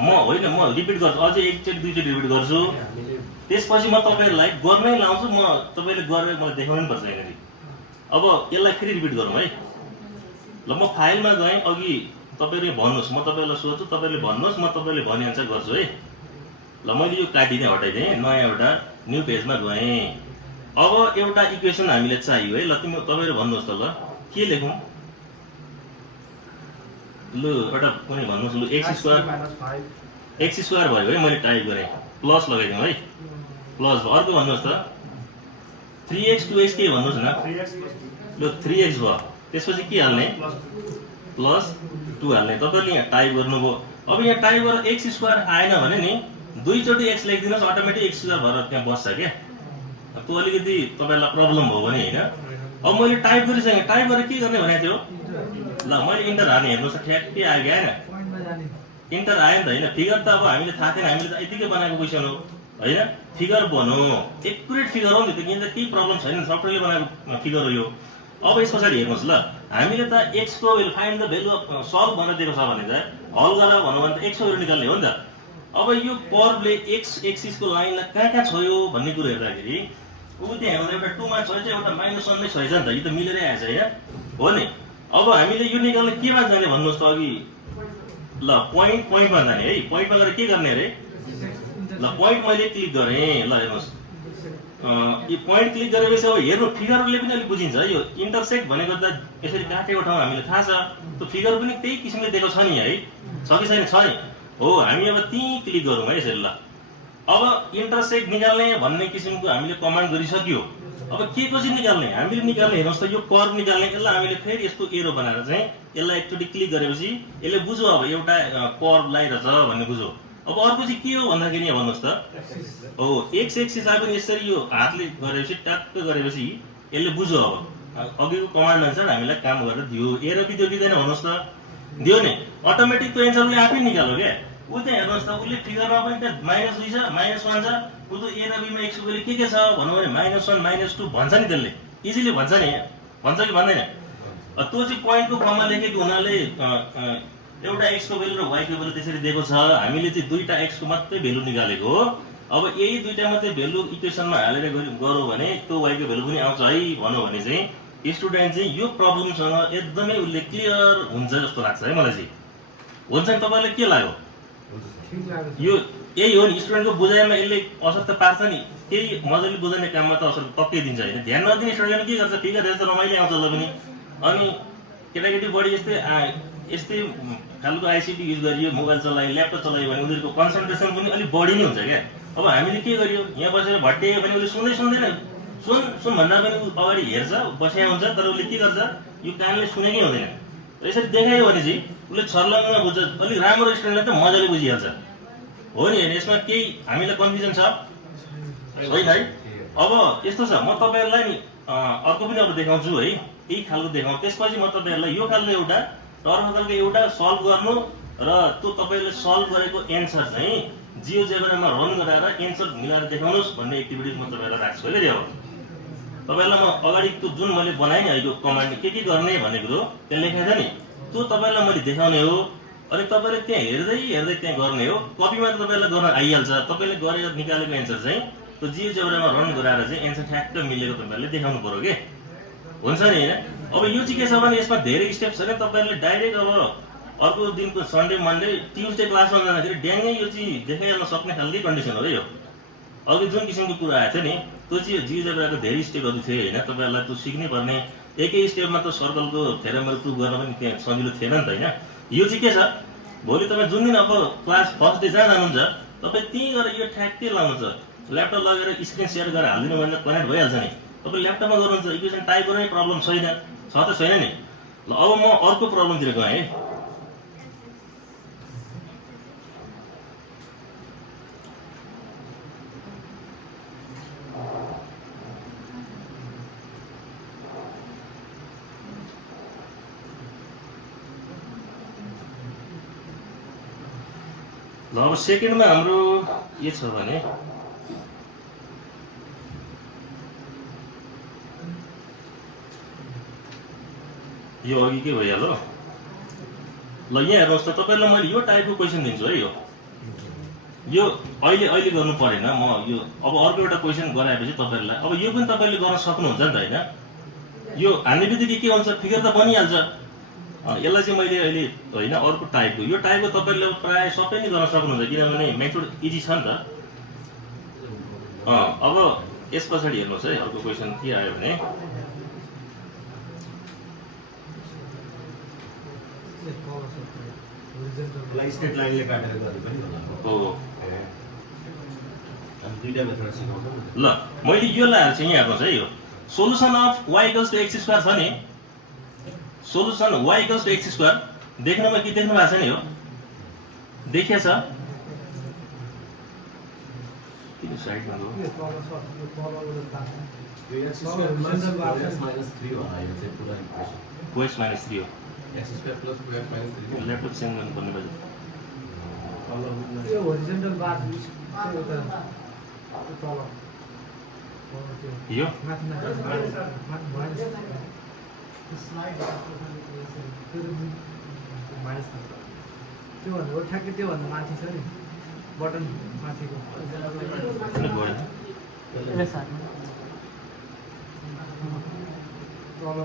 होइन म रिपिट गर्छु, अझै एकचोटि दुईचोटि रिपिट गर्छु, त्यसपछि म तपाईहरुलाई गर्नै लाउँछु। म तपाईले गरेर मलाई देखाउनु पर्छ यहाँनेरि। अब यसलाई फेरि रिपिट गरौँ है। ल म फाइलमा गएँ, अघि तपाईँले भन्नुहोस्, म तपाईँलाई सोध्छु, तपाईँले भन्नुहोस्, म तपाईँले भनेअनुसार गर्छु है। ल मैले यो काटिदिएँ, हटाइदिएँ, नयाँ एउटा न्यू पेजमा गएँ। अब एउटा इक्वेसन हामीलाई चाहियो है। ल तपाईँहरू भन्नुहोस् त, ल के लेखौँ? लु एउटा कुनै भन्नुहोस्। लु एक्स स्क्वायर भयो है, मैले टाइप गरेँ, प्लस लगाइदिउँ है, प्लस भयो। अर्को भन्नुहोस् त 3x 2x के भन्नुहोस् न। 3x लु 3x भयो, त्यसपछि के हाल्ने? प्लस 2 हाल्ने। तपाईँले यहाँ टाइप गर्नुभयो। अब यहाँ टाइप गरेर एक्स स्क्वायर आएन भने नि दुईचोटि एक्स लेखिदिनुहोस्, अटोमेटिक एक्स स्क्वायर भएर त्यहाँ बस्छ क्या। त्यो अलिकति तपाईँलाई प्रब्लम भयो भने होइन। अब मैले टाइप गरिसकेँ, टाइप गरेर के गर्ने भनेको थियो? ल मैले इन्टर हाल्ने, हेर्नुहोस् ठ्याक्कै आयो कि आएन? इन्टर आयो नि त होइन। फिगर त अब हामीले थाहा थिएन, हामीले त यतिकै बनाएको क्वेसन हो होइन। फिगर बनाऊ, एकुरेट फिगर हो नि त, किन त केही प्रब्लम छैन, सफ्टवेयरले बनाएको फिगर हो यो। अब यस पछाडि हेर्नुहोस् ल, हामीले त एक्स को find the value of solve भनेर दिएको छ भने त हल गरेर भनौँ भने त एक्स को भेल्यु निकाल्ने हो नि त। अब यो कर्भले एक्स एक्सिसको लाइनलाई कहाँ कहाँ छोयो भन्ने कुरो हेर्दाखेरि ऊ त्यहाँ हेर्दा एउटा 2 मा छ, एउटा -1 नै छ नि त, यो त मिलेरै आएछ होइन हो नि। अब हामीले यो निकाल्ने केमा जाने भन्नुहोस् त अघि? ल पोइन्टमा जाने है। पोइन्टमा गएर के गर्ने अरे? ल पोइन्ट मैले क्लिक गरेँ। ल हेर्नुहोस्, यो पोइन्ट क्लिक गरेपछि अब हेर्नु फिगरले पनि अलिक बुझिन्छ। यो इन्टरसेक्ट भनेको त यसरी काटेको ठाउँ हामीलाई थाहा छ, त्यो फिगर पनि त्यही किसिमले दिएको छ नि है, छ कि छैन? छ नि हो। हामी अब त्यहीँ क्लिक गरौँ है यसरी। ल अब इन्टरसेक्ट निकाल्ने भन्ने किसिमको हामीले कमान्ड गरिसक्यो। अब के को चाहिँ निकाल्ने? हामीले निकाल्ने हेर्नुहोस् त, यो कर्भ निकाल्ने। यसलाई हामीले फेरि यस्तो एरो बनाएर चाहिँ यसलाई एकचोटि क्लिक गरेपछि यसले बुझ्यो अब एउटा कर्भ लागिरहेछ भन्ने बुझ्यो। अब अर्को चाहिँ के हो भन्दाखेरि यहाँ भन्नुहोस् त, हो एक्स एक्सिसलाई पनि यसरी यो हातले गरेपछि ट्याक्क गरेपछि यसले बुझ्यो। अब अघिको कमान्ड अनुसार हामीलाई काम गरेर दियो। एरो दियो दिँदैन भन्नुहोस् त? दियो नि, अटोमेटिक त्यो एन्सर उसले आफै निकाल्यो क्या। ऊ त्यहाँ हेर्नुहोस् त, उसले फिगरमा पनि त्यहाँ -2 छ, -1 छ, ऊ त ए र बीमा एक्स को भेल्यु के छ भन्नु भने -1 -2 भन्छ नि, त्यसले इजिली भन्छ नि, भन्छ कि भन्दैन? त्यो चाहिँ पोइन्टको फर्ममा लेखेको हुनाले एउटा एक्स को भेल्यु र वाइ को भेल्यु त्यसरी दिएको छ। हामीले चाहिँ दुईटा एक्स को मात्रै भेल्यु निकालेको हो। अब यही दुईटा मात्रै भेल्यु इक्वेसनमा हालेर गरौँ भने त्यो वाइ को भेल्यु पनि आउँछ है भनौँ भने चाहिँ स्टुडेन्ट चाहिँ यो प्रब्लमसँग एकदमै उसले क्लियर हुन्छ जस्तो लाग्छ है मलाई चाहिँ। हुन्छ नि? तपाईँलाई के लाग्यो? यो यही हो नि, स्टुडेन्टको बुझाइमा यसले असर त पार्छ नि, केही मजाले बुझाउने काममा त असर पक्कै दिन्छ होइन। ध्यान नदिने स्टुडेन्टले के गर्छ? फिगर हेर्छ, रमाइलो आउँछ ल पनि। अनि केटाकेटी बढी यस्तै खालको आइसिटी युज गरियो, मोबाइल चलायो, ल्यापटप चलायो भने उनीहरूको कन्सन्ट्रेसन पनि अलिक बढी नै हुन्छ क्या। अब हामीले के गरियो, यहाँ बसेर भट्टियो भने उसले सुन्दैन, सुन भन्दा पनि अगाडि हेर्छ, बसिया हुन्छ, तर उसले के गर्छ? यो कानले सुनेकै हुँदैन। यसरी देखायो भने चाहिँ उसले छर्लङ्गमा बुझ्छ। अलिक राम्रो स्टुडेन्टले त मजाले बुझिहाल्छ हो नि होइन। यसमा केही हामीलाई कन्फ्युजन छ छैन है? अब यस्तो छ, म तपाईँहरूलाई नि अर्को पनि अब देखाउँछु है, यही खालको देखाउँ। त्यसपछि म तपाईँहरूलाई यो खालको एउटा टर्मिनलको एउटा सल्भ गर्नु र त्यो तपाईँले सल्भ गरेको एन्सर चाहिँ जियोजेब्रामा रन गराएर एन्सर मिलाएर देखाउनुहोस् भन्ने एक्टिभिटिज म तपाईँलाई राख्छु है। अब तपाईँलाई म अगाडि त्यो जुन मैले बनाएँ नि यो कमान्ड के गर्ने भन्ने कुरो त्यहाँ लेखाएको छ नि, त्यो तपाईँलाई मैले देखाउने हो। अनि तपाईँले त्यहाँ हेर्दै त्यहाँ गर्ने हो। कपीमा त तपाईँलाई गर्न आइहाल्छ। तपाईँले गरेर निकालेको एन्सर चाहिँ त्यो जियोजेब्रामा रन गराएर चाहिँ एन्सर ठ्याक्क मिलेको तपाईँहरूले देखाउनु पर्यो कि हुन्छ नि होइन। अब यो चाहिँ के छ भने यसमा धेरै स्टेप छैन। तपाईँहरूले डाइरेक्ट अब अर्को दिनको सन्डे मन्डे ट्युजडे क्लासमा जाँदाखेरि ड्याङ्गै यो चाहिँ देखाइहाल्न सक्ने खालकै कन्डिसन हो यो। अघि जुन किसिमको कुरा आएको थियो नि त्यो चाहिँ जियोजेब्राको धेरै स्टेपहरू थियो होइन। तपाईँहरूलाई त्यो सिक्नै पर्ने। एकै स्टेपमा त सर्कलको थ्योरमहरू प्रुभ गर्न पनि त्यहाँ सजिलो थिएन नि त होइन। यो चाहिँ के छ, भोलि तपाईँ जुन दिन अब क्लास फर्स्ट डे जहाँ जानुहुन्छ तपाईँ त्यहीँ गएर यो ठ्याक्कै लाउनुहुन्छ। ल्यापटप लगेर स्क्रिन सेयर गरेर हालिदिनु भने कनेक्ट भइहाल्छ नि। तपाईँ ल्यापटपमा गर्नुहुन्छ, इक्वेसन टाइप गर्ने प्रब्लम छैन, छ त छैन नि। ल अब म अर्को प्रब्लमतिर गएँ है। ल अब सेकेन्डमा हाम्रो के छ भने यो अघि के भइहाल्यो। ल यहाँ हेर्नुहोस् त, तपाईँलाई मैले यो टाइपको क्वेसन दिन्छु है। यो अहिले गर्नु परेन, म यो अब अर्को एउटा क्वेसन गराएपछि तपाईँहरूलाई अब यो पनि तपाईँले गर्न सक्नुहुन्छ नि त होइन। यो हान्ने बित्तिकै के हुन्छ, फिगर त बनिहाल्छ यसलाई चाहिँ मैले अहिले होइन अर्को टाइपको यो टाइपको तपाईँले प्रायः सबै नै गर्न सक्नुहुन्छ किनभने मेथड इजी छ नि त। अब यस पछाडि हेर्नुहोस् है अर्को क्वेसन के आयो भने स्ट्रेट लाइनले काटेर गर्ने पनि होला। हो अनि दुईटा मेथड सिकाउँछ ल मैले यो लगाएर चाहिँ यहाँ हेर्नुहोस् है यो solution of y equals to x square छ नि solution y equals to x square देख्नुमा के देख्नु भएको छ नि हो देखिया छ किन साइडमा हो -3 होला यो चाहिँ पुरा इक्वेसन 4x - 3 हो x² + 4x - 3 ल्यापटप सेन्ड गर्नुपर्ने भयो यो होरिजन्टल बार चाहिँ उता तल यो माथि त्यो भन्दा ठ्याक्कै त्यो भन्दा माथि छ नि बटन माथिको किन गएन तल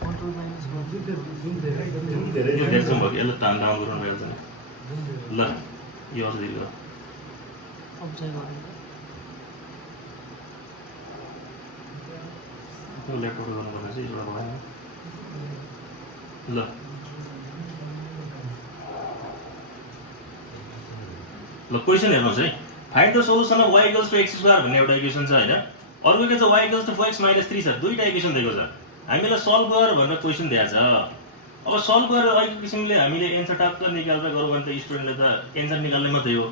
कन्ट्रोल माइनस गर्छु त्यो जुन धेरै यो हेर्छौँ भयो यसलाई डाउन गराउनु भएको छ नि ल यो अझ दियो ल्यापटप गर्नुपर्ने चाहिँ एउटा भएन ल क्वेसन हेर्नुहोस् है find the solution of y equals to x square भन्ने एउटा इक्वेसन छ होइन अर्को के छ y इक्वल्स टु 4x - 3 छ दुईटा इक्वेसन दिएको छ हामीलाई सल्भ गर भनेर क्वेसन दिएको छ अब सल्भ गरेर अहिलेको किसिमले हामीले एन्सर टक्क निकालेर गरौँ भने त स्टुडेन्टले त एन्सर निकाल्ने मात्रै हो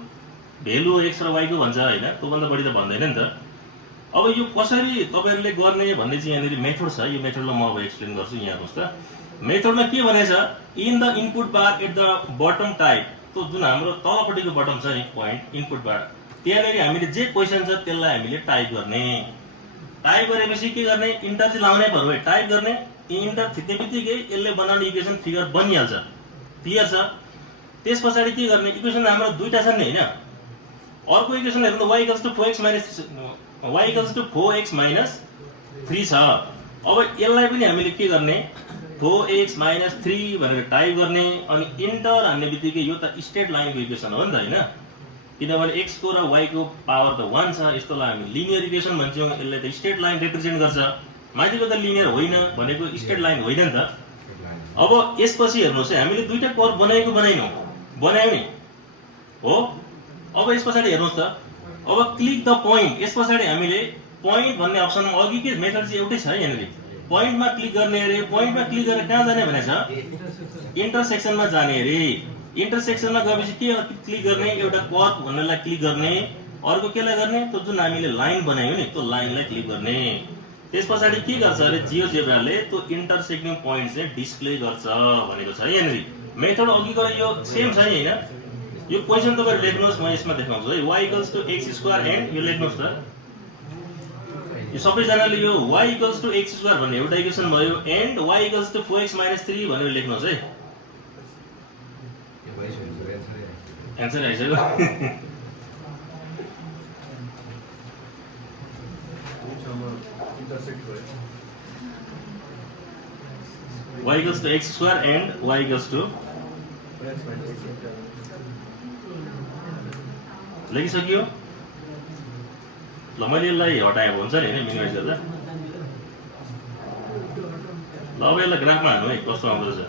भेल्यु x र y को भन्छ होइन त्योभन्दा बढी त भन्दैन नि त अब यो कसरी तपाईँहरूले गर्ने भन्ने चाहिँ यहाँनिर मेथड छ यो मेथडलाई म अब एक्सप्लेन गर्छु यहाँ हेर्नुहोस् त मेथडमा के भनेछ in the input bar at the bottom type त्यो जुन हाम्रो तलपट्टिको बटम छ नि पोइन्ट इनपुट बार त्यहाँनिर हामीले जे क्वेसन छ त्यसलाई हामीले टाइप गर्ने टाइप गरेपछि के गर्ने इन्टर चाहिँ लाउनै पर्यो है टाइप गर्ने इन्टर थिच्ने बित्तिकै यसले बनाउने इक्वेसन फिगर बनिहाल्छ क्लियर छ त्यस पछाडि के गर्ने इक्वेसन हाम्रो दुईटा छन् नि होइन अर्को इक्वेसन हेर्नु y इक्वल्स टु 4x - 3 छ अब यसलाई पनि हामीले के गर्ने 4x - 3 भनेर टाइप गर्ने अनि इन्टर हान्ने बित्तिकै यो त स्ट्रेट लाइनको इक्वेसन हो नि त होइन किनभने x को र y को पावर त 1 छ यस्तोलाई हामी लिनियर इक्वेसन भन्छौँ यसले त स्ट्रेट लाइन रिप्रेजेन्ट गर्छ माथिको त लिनियर होइन भनेको स्ट्रेट लाइन होइन नि त अब यसपछि हेर्नुहोस् है हामीले दुईटा कर्भ बनायो नि हो अब यस पछाडि हेर्नुहोस् त अब क्लिक द पोइन्ट यस पछाडि हामीले पोइन्ट भन्ने अप्सनमा अघि के मेथड चाहिँ एउटै छ यहाँनिर पोइन्टमा क्लिक गर्ने अरे पोइन्टमा क्लिक गरेर कहाँ जाने भनेछ इन्टरसेक्सनमा जाने अरे इन्टरसेक्सनमा गएपछि के क्लिक गर्ने एउटा कर्भ भन्नेलाई क्लिक गर्ने अर्को केलाई गर्ने त्यो जुन हामीले लाइन बनायौँ नि त्यो लाइनलाई क्लिक गर्ने त्यस पछाडि के गर्छ अरे जियोजेब्राले त्यो इन्टरसेक्टिङ पोइन्ट चाहिँ डिस्प्ले गर्छ भनेको छ यहाँनिर मेथड अघिको यो सेम छ नि होइन यो क्वेसन तपाईहरु लेख्नुहोस् म यसमा देखाउँछु है y equals to x square and यो लेख्नुहोस् त यो सबैजनाले यो y equals to x square भन्ने एउटा इक्वेसन भयो and y equals to 4x - 3 भनेर लेख्नुहोस् है एन्सर आइसक्यो y equals to x square and y equals to लेखिसक्यो ल मैले यसलाई हटाएको हुन्छ नि हैन मिनिमाइज गर्दा ल अब यसलाई ग्राफमा हाल्नु है कस्तो आउँदो रहेछ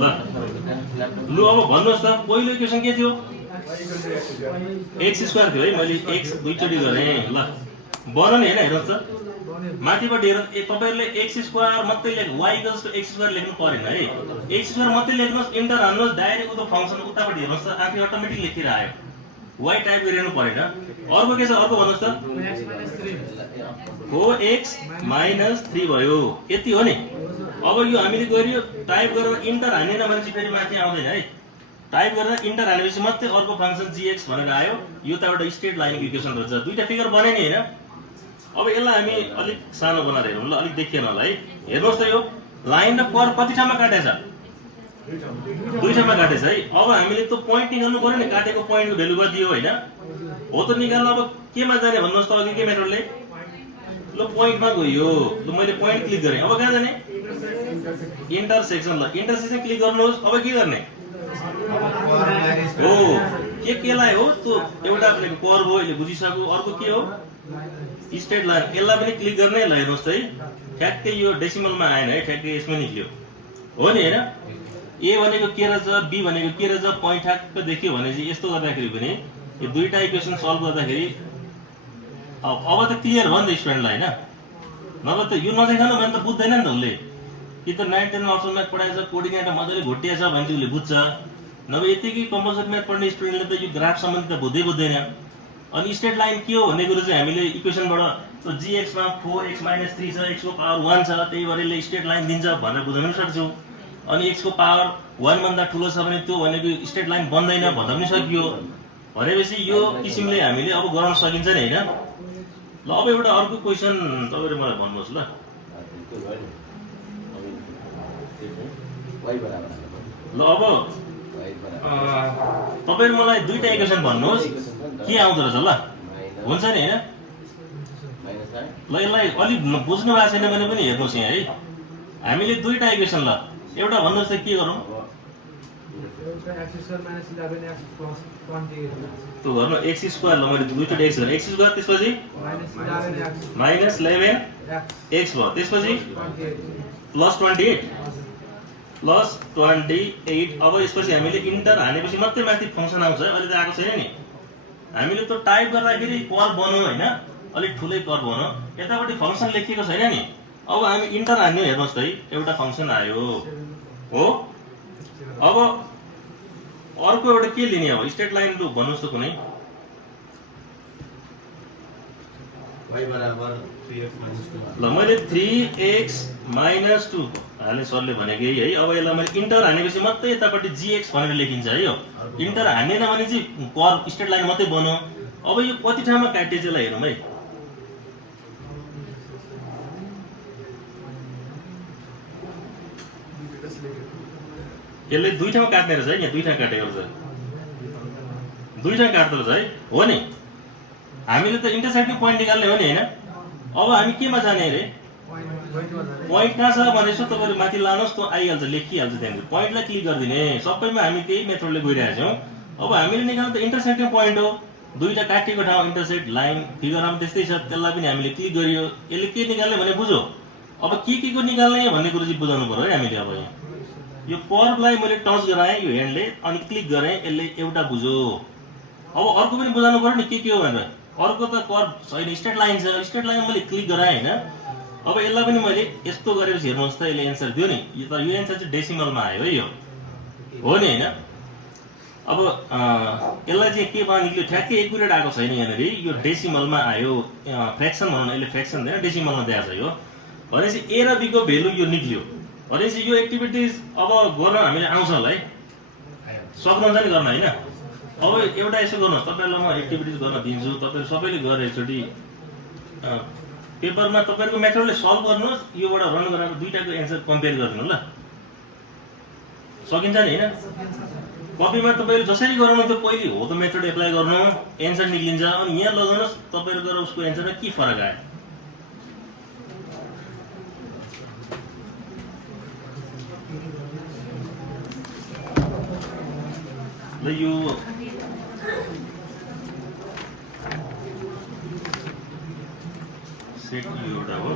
ल लु अब भन्नुहोस् त पहिलो इक्वेसन के थियो x स्क्वायर थियो है मैले x दुईचोटी गरेँ ल बनाउनु नि हैन हेर्नुहोस् त माथिपट्टि हेर तपाईहरुले x स्क्वायर मात्रै लेख्नु y equals to x square लेख्नु परेन है x स्क्वायर मात्रै लेख्नुहोस् इन्टर हाल्नुहोस् डाइरेक्ट उतो फंक्सन उतापट्टि हेर्नुहोस् त आफै अटोमेटिक लेखेर आयो y टाइप गरिरहनु परेन अर्को के छ अर्को भन्नुहोस् त 4x - 3 भयो यति हो नि अब यो हामीले गरियो टाइप गरेर इन्टर हानेन भने चाहिँ फेरि माथि आउँदैन है टाइप गरेर इन्टर हानेपछि मात्रै अर्को फंक्सन gx भनेर आयो यो त एउटा स्ट्रेट लाइनको इक्वेसन रहेछ दुईटा फिगर बने नि हैन अब यसलाई हामी अलिक सानो बनाएर हेरौँ ल अलिक देखिएन होला है हेर्नुहोस् त यो लाइन र कर्भ कति ठाउँमा काटेछ दुईटामा काटेछ है। अब हामीले त्यो पोइन्ट निकाल्नु पर्यो नि, काटेको पोइन्टको भेल्यु कति हो होइन हो त निकाल्नु। अब केमा जाने भन्नुहोस् त अघि के मेथडले? ल पोइन्टमा गयो, ल मैले पोइन्ट क्लिक गरेँ, अब कहाँ जाने? इन्टरसेक्सन। ल इन्टरसेक्सन क्लिक गर्नुहोस्। अब के गर्ने हो? केलाई हो त्यो एउटा भनेको कर्भ हो, यसले बुझिसक्यो। अर्को के हो? Straight line. यसलाई पनि क्लिक गर्ने। ल हेर्नुहोस् त है, ठ्याक्कै यो डेसिमलमा आएन है, ठ्याक्कै यसमै निक्ल्यो हो नि होइन। ए भनेको के रहेछ, बी भनेको के रहेछ, पोइन्ट ठ्याक्क देखियो भने चाहिँ यस्तो गर्दाखेरि पनि यो दुईटा इक्वेसन सल्भ गर्दाखेरि अब त क्लियर भयो नि त स्टुडेन्टलाई होइन। नभए त यो नदेखाउनु भने त बुझ्दैन नि त उसले। कि त 9 10 अप्सन म्याथ पढाएछ, कोर्डिनेटर मजाले घोटिएछ भने चाहिँ उसले बुझ्छ। नभए यतिकै कम्पलसरी म्याथ पढ्ने स्टुडेन्टले त यो ग्राफ सम्बन्धी त बुझ्दैन। अनि स्ट्रेट लाइन के हो भन्ने कुरो चाहिँ हामीले इक्वेसनबाट त्यो gx मा 4x - 3 छ, x को पावर 1 छ, त्यही भएर यसले स्ट्रेट लाइन दिन्छ भनेर बुझ्न पनि सक्छौँ। अनि x को पावर 1 भन्दा ठुलो छ भने त्यो भनेको स्ट्रेट लाइन बन्दैन भन्न पनि सकियो। भनेपछि यो किसिमले हामीले अब गर्न सकिन्छ नि होइन। ल अब एउटा अर्को क्वेसन तपाईँले मलाई भन्नुहोस् ल। ल अब तपाईँले मलाई दुईटा इक्वेसन भन्नुहोस् के आउँदो रहेछ ल, हुन्छ नि होइन। ल यसलाई अलिक बुझ्नु भएको छैन भने पनि हेर्नुहोस् यहाँ है, हामीले दुईटा इक्वेसन ल एउटा भन्नुहोस् त के गरौँ त्यो गर्नु x स्क्वायर। ल मैले दुईचोटि x गरेँ, x स्क्वायर त्यसपछि -11x भयो, त्यसपछि +28 +28। अब यसपछि हामीले इन्टर हानेपछि मात्रै माथि फङ्सन आउँछ है, अहिले त आएको छैन नि। हामीले त्यो टाइप गर्दाखेरि कर्भ बन्यो होइन, अलिक ठुलै कर्भ बन्यो, यतापट्टि फङ्सन लेखिएको छैन नि। अब हामी इन्टर हान्यो, हेर्नुहोस् त है एउटा फङ्सन आयो हो। अब अर्को एउटा के लिने अब स्ट्रेट लाइन लु भन्नुहोस् त कुनै। ल मैले 3x - 2 हाल्ने सरले भनेको है। अब यसलाई मैले इन्टर हानेपछि मात्रै यतापट्टि gx भनेर लेखिन्छ है। यो इन्टर हानेन भने चाहिँ कर्भ स्ट्रेट लाइन मात्रै बन्यो। अब यो कति ठाउँमा काटिएछ यसलाई हेरौँ है। यसले दुई ठाउँ काट्ने रहेछ है, यहाँ दुई ठाउँ काटेको रहेछ, दुई ठाउँ काट्दो रहेछ है हो नि। हामीले त इन्टरसेक्टिङ पोइन्ट निकाल्ने हो नि होइन। अब हामी केमा जाने अरे? पोइन्ट कहाँ छ भनेपछि तपाईँले माथि लानुहोस्, त्यो आइहाल्छ, लेखिहाल्छ त्यहाँनिर। पोइन्टलाई क्लिक गरिदिने, सबैमा हामी त्यही मेथडले गइरहेको छौँ। अब हामीले निकाल्नु त इन्टरसेक्टिङ पोइन्ट हो, दुईटा काटिएको ठाउँ इन्टरसेक्ट लाइन। फिगरमा त्यस्तै छ, त्यसलाई पनि हामीले क्लिक गरियो। यसले के निकाल्ने भने बुझो। अब के को निकाल्ने भन्ने कुरो चाहिँ बुझाउनु पर्यो है हामीले। अब यहाँ यो कर्भलाई मैले टच गराएँ यो ह्यान्डले, अनि क्लिक गरेँ, यसले एउटा बुझो। अब अर्को पनि बुझाउनु पर्यो नि के हो भनेर। अर्को त कर्भ छैन, स्ट्रेट लाइन छ, स्ट्रेट लाइन मैले क्लिक गराएँ होइन। अब यसलाई पनि मैले यस्तो गरेपछि हेर्नुहोस् त यसले एन्सर दियो नि। यो एन्सर चाहिँ डेसिमलमा आयो है, यो हो नि होइन। अब यसलाई चाहिँ के भयो निक्ल्यो, ठ्याक्कै एकुरेट आएको छैन यहाँनिर, यो डेसिमलमा आयो। फ्रेक्सन भनौँ न, यसले फ्रेक्सन दिएन, डेसिमलमा दिएको छ यो। भनेपछि ए र बी को भेल्यु यो निक्ल्यो। भनेपछि यो एक्टिभिटिज अब गर्न हामीले आउँछ होला है, सक्नुहुन्छ नि गर्न होइन। अब एउटा यसो गर्नुहोस्, तपाईँलाई म एक्टिभिटिज गर्न दिन्छु, तपाईँहरू सबैले गरेर एकचोटि पेपरमा तपाईँहरूको मेथडले सल्भ गर्नुहोस्, योबाट रन गराएर दुईटाको एन्सर कम्पेयर गरिदिनु ल, सकिन्छ नि होइन। कपीमा तपाईँले जसरी गराउनु त्यो पहिले हो त मेथड एप्लाई गर्नु, एन्सर निक्लिन्छ। अनि यहाँ लगाउनुहोस् तपाईँहरूको र उसको एन्सरमा के फरक आयो। ल यो सेट यो एउटा हो।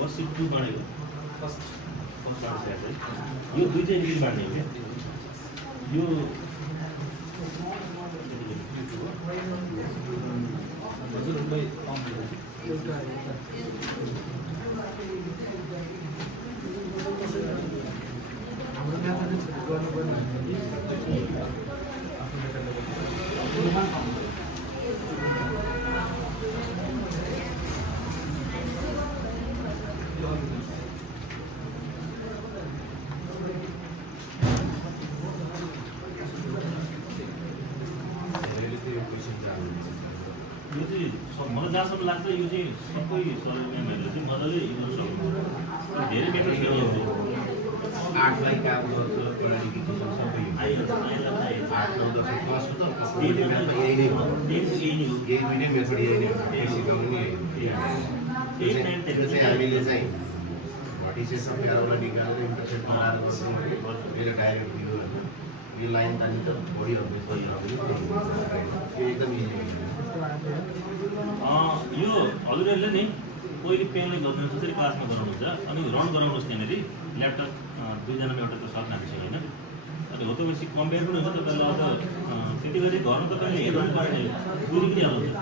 वर्कसिट 2 बाँडेको फर्स्ट फर्स्ट सेट है यो दुई चाहिँ इन्क्रिज बाँड्ने हो क्या यो हजुरहरूलाई एउटा हाम्रो म्याथमेटिक्स गर्नुपर्ने यो चाहिँ मलाई जहाँसम्म लाग्छ यो चाहिँ सबै सरहरूले चाहिँ मजाले यो गर्न सक्नुहुन्छ धेरै मेथड छैन यो आठलाई काम गर्छ क्वालिफिकेसन सबै आइहाल्छ आठ नौ दस पास हो त यही नै हो यही दुईटै मेथड यही नै हो सिकाउनु नि त्यो चाहिँ हामीले चाहिँ भटिसे सब प्यारोलाई निकालेर इन्टरसेप्ट बनाएर गर्छौँ मेरो डाइरेक्ट भ्यू होइन यो लाइन तानि त बढी अभ्यास यो एकदम इजी यो हजुरहरूले नि पहिले पेनले गर्नुहुन्छ त्यसरी क्लासमा गराउनुहुन्छ अनि रन गराउनुहोस् त्यहाँनिर ल्यापटप दुईजनामा एउटा त सक्ने हामीसँग होइन अनि हो त्यसपछि कम्पेयर पनि हुन्छ तपाईँलाई अब त्यति गरी घरमा तपाईँले हेर्नु पर्ने गुरु पनि हाल्नुहुन्छ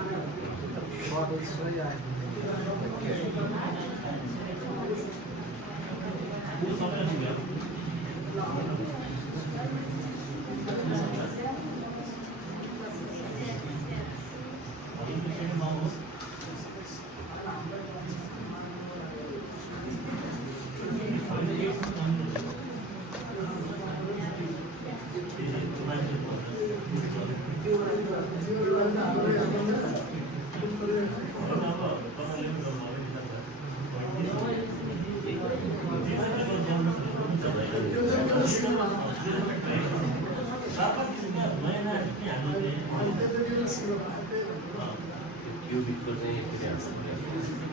क्युबिकको चाहिँ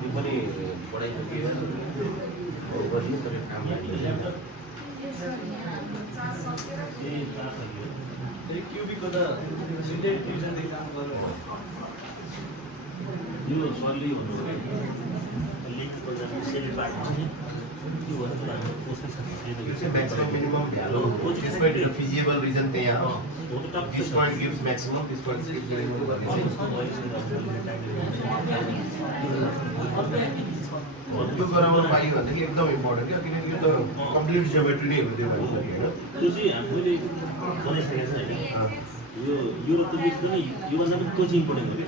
यो पनि पढाइको के गर्नु पऱ्यो काम क्युबिकको त दुईटै फ्युजनले काम गर्नु यो सरले भन्नुभयो लिङ्क प्रोग्राम सेल पार्ट छ यो भनेको हाम्रो process maximum minimum value. This point is feasible reason they are. This point gives maximum. This point gives minimum. यो गराउनु पाइयो भनेदेखि एकदम इम्पोर्टेन्ट क्या किनकि यो त कम्प्लिट जियोमेट्री नै हो त्यो भन्नु होइन त्यो चाहिँ हामीले बनाइसकेको छ होइन यो त पनि योभन्दा पनि कोचिङ इम्पोर्टेन्ट हो कि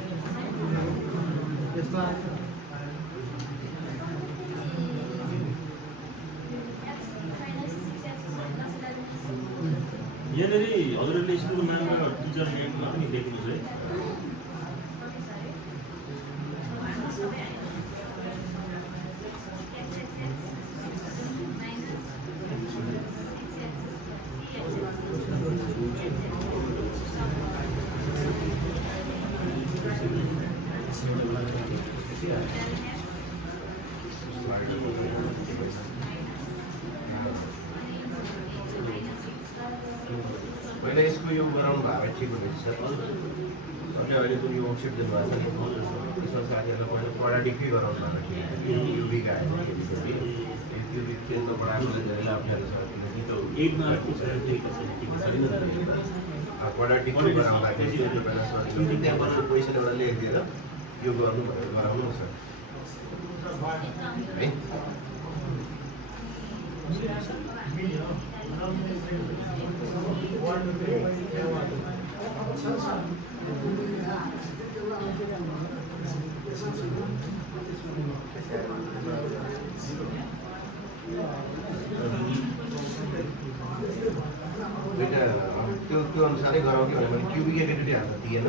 यहाँनिर हजुरहरूले स्कुलको नाममा टिचर नेममा पनि लेख्नुहोस् है पहिला यसको यो गराउनु भएको भए ठिक हुनेछ सर सबले अहिले पनि यो वर्कसिप दिनुभएको छ त्यसमा साथीहरूलाई पहिला क्वाड्राटिकै गराउनु भएको थियो क्युबिक आयो क्युबिक चाहिँ त बढाउनुलाई धेरै अप्ठ्यारो छ किनकि त्यो क्वाड्राटिकै गराउँदाखेरि त्यो बेला सर त्यहाँ बरु क्वेसन एउटा लेखिदिएर यो गर्नु भनेर गराउनु न सर है त्यो अनुसारै गराउने भने मैले क्युबिक एडिटिटी हाल्न दिएन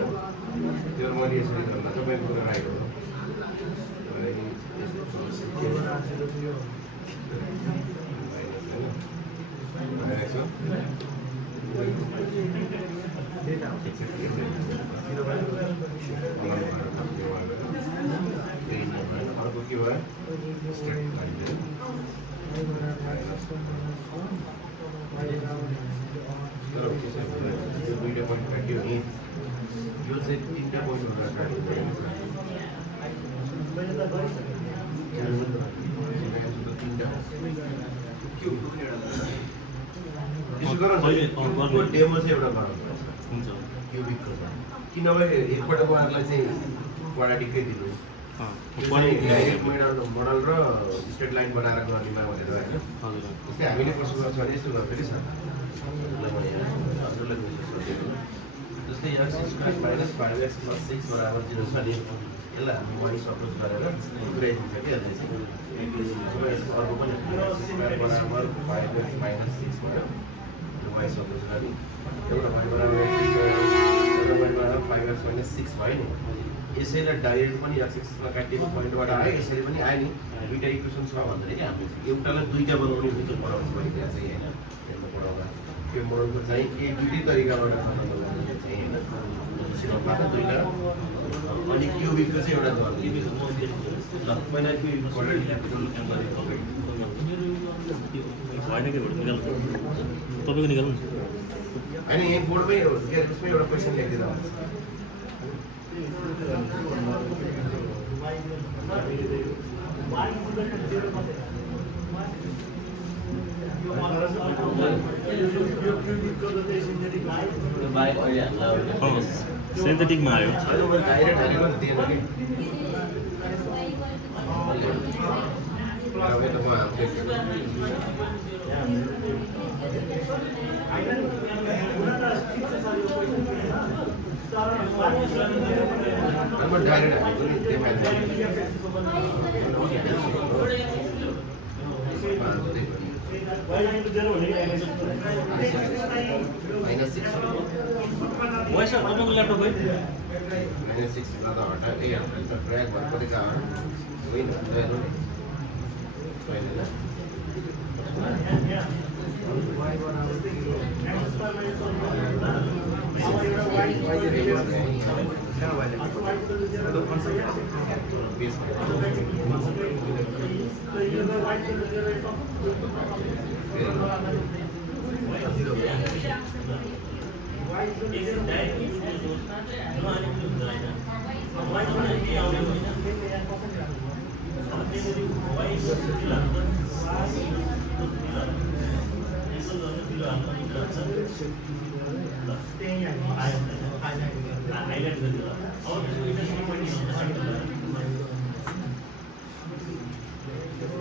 त्यो मैले यसरी गर्दा तपाईँको कुरा राइट हो अर्को के भयो यो दुईवटा पोइन्ट काट्यो नि यो चाहिँ तिनवटा पोइन्ट गरौँ पहिले अर्को डेमो चाहिँ एउटा गरौँ हुन्छ क्युबिकको छ कि नभए एकपल्ट उहाँहरूलाई चाहिँ क्वाड्रेटिकै दिनु डाइरेक्ट मोडल र स्ट्रेट लाइन बनाएर गर्नेमा भनेर होइन हजुर जस्तै हामीले कसो गर्छ भने यस्तो गर्छ कि सर हजुरलाई जस्तै x square minus 5x plus 6 बराबर 0 छ नि यसलाई हामी वाइस अप्रोच गरेर पुऱ्याइदिन्छ कि यसलाई चाहिँ यसको अर्को पनि x स्क्वायर बराबर 5x माइनस 6 भयो यो वाइस अप्रोच गर्ने एउटा y बराबर x स्क्वायर एउटा y बराबर 5x माइनस 6 भयो नि यसैलाई डाइरेक्ट पनि x एक्सिसमा काटिएको पोइन्टबाट आयो यसरी पनि आयो नि दुईटा इक्वेसन छ भन्दै कि हामीले एउटालाई दुईटा बनाउने हुन्छ पढाउनु पऱ्यो चाहिँ होइन हेर्नु पढाउँदा त्यो मोडलको चाहिँ एक दुईटै तरिकाबाट खतम गर्ने चाहिँ होइन सिम्पलबाट दुईटा अनि क्युबिकको चाहिँ एउटा गर्ने ल पहिला क्युबिकको होइन के निकाल्नु तपाईँको निकाल्नु होइन यही बोर्डमै के अरे उसमै एउटा क्वेसन लेखिदिँदा हुन्छ सिन्थेटिकमा आयो अहिले मैले डाइरेक्ट हालेको नि दिएन कि अब त म हाल्छु डाइरेक्ट हालेको नि माइनस 6 वैसा तपाईँको ल्यापटप है माइनस 6 त हटा ए हटा ड्र्याग भएर कति का होइन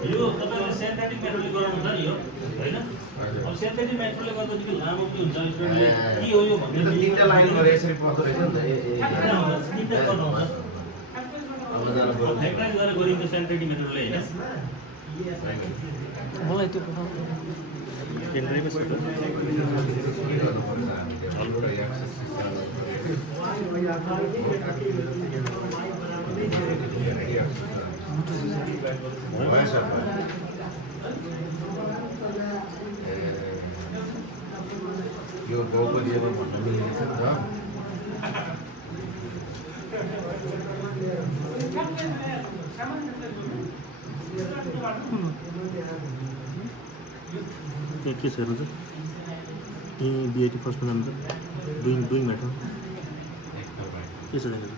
यो तपाईँले सिन्थेटिक मेथडले गराउनु हुन्छ नि यो होइन अब सिन्थेटिक मेथडले गर्दा चाहिँ लामो के हुन्छ स्टुडेन्टले के हो यो भन्ने तीनटा लाइन गरे यसरी पर्दो रहेछ नि त तिनवटा गर्नुहुन्छ अब जानु पर्यो फ्याक्टराइज गरेर गरिन्छ सिन्थेटिक मेथडले होइन मलाई त्यो केन्द्रैको छ के गर्नुपर्छ हामीले यो गाउँको लेभल भन्न मिल्नेछ नि के छ हेर्नु चाहिँ बिआइटी फर्स्टमा जानु छ डुइङ म्याटर के छ त्यहाँनिर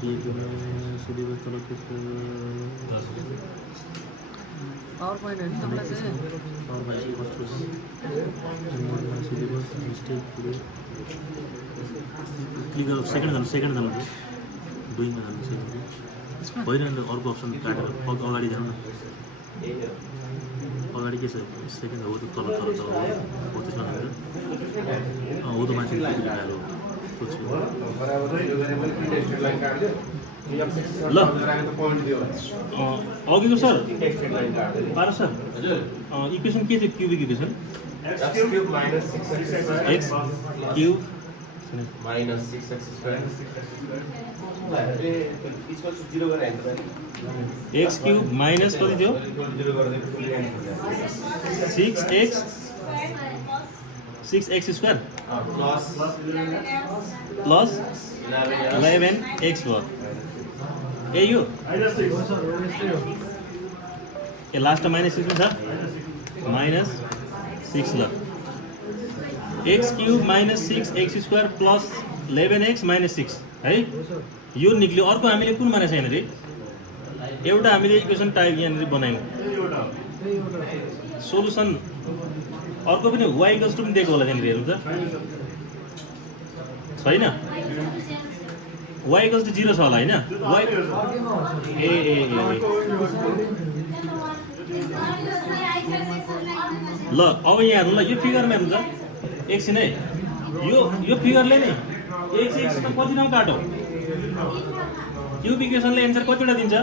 बिआइटीमा सिलेबस तल के छ पावर पोइन्ट होइन तपाईँलाई चाहिँ सिलेबस मिस्टेक क्लिक गरेर सेकेन्ड जानु डुइङमा जानु होइन अर्को अप्सन काटेर अगाडि जानु न अगाडि के छ सेकेन्ड हो तल हो त्यसमा हो त मान्छे ल अघिको सर पारो सर इक्वेसन के थियो cubic equation x cube minus 6x square x cube minus कति थियो 6x स्क्वायर प्लस 11x भयो ए यो ए लास्ट माइनस 6 छ माइनस 6 ल x cube minus 6x square plus 11x minus 6 है यो निक्ल्यो अर्को हामीले कुन मानेको छ यहाँनिर एउटा हामीले इक्वेसन टाइप यहाँनिर बनायौँ सोलुसन अर्को पनि वाइ इक्वल्स टु पनि दिएको होला त्यहाँनिर हेर्नु त छैन वाइ इक्वल्स टु 0 छ होला होइन वाइ ए ए ल अब यहाँ हेर्नु ल यो फिगरमा हेर्नु त एकछिन है यो फिगरले नि x त कति ठाउँ काटो क्युब इक्वेसनले एन्सर कतिवटा दिन्छ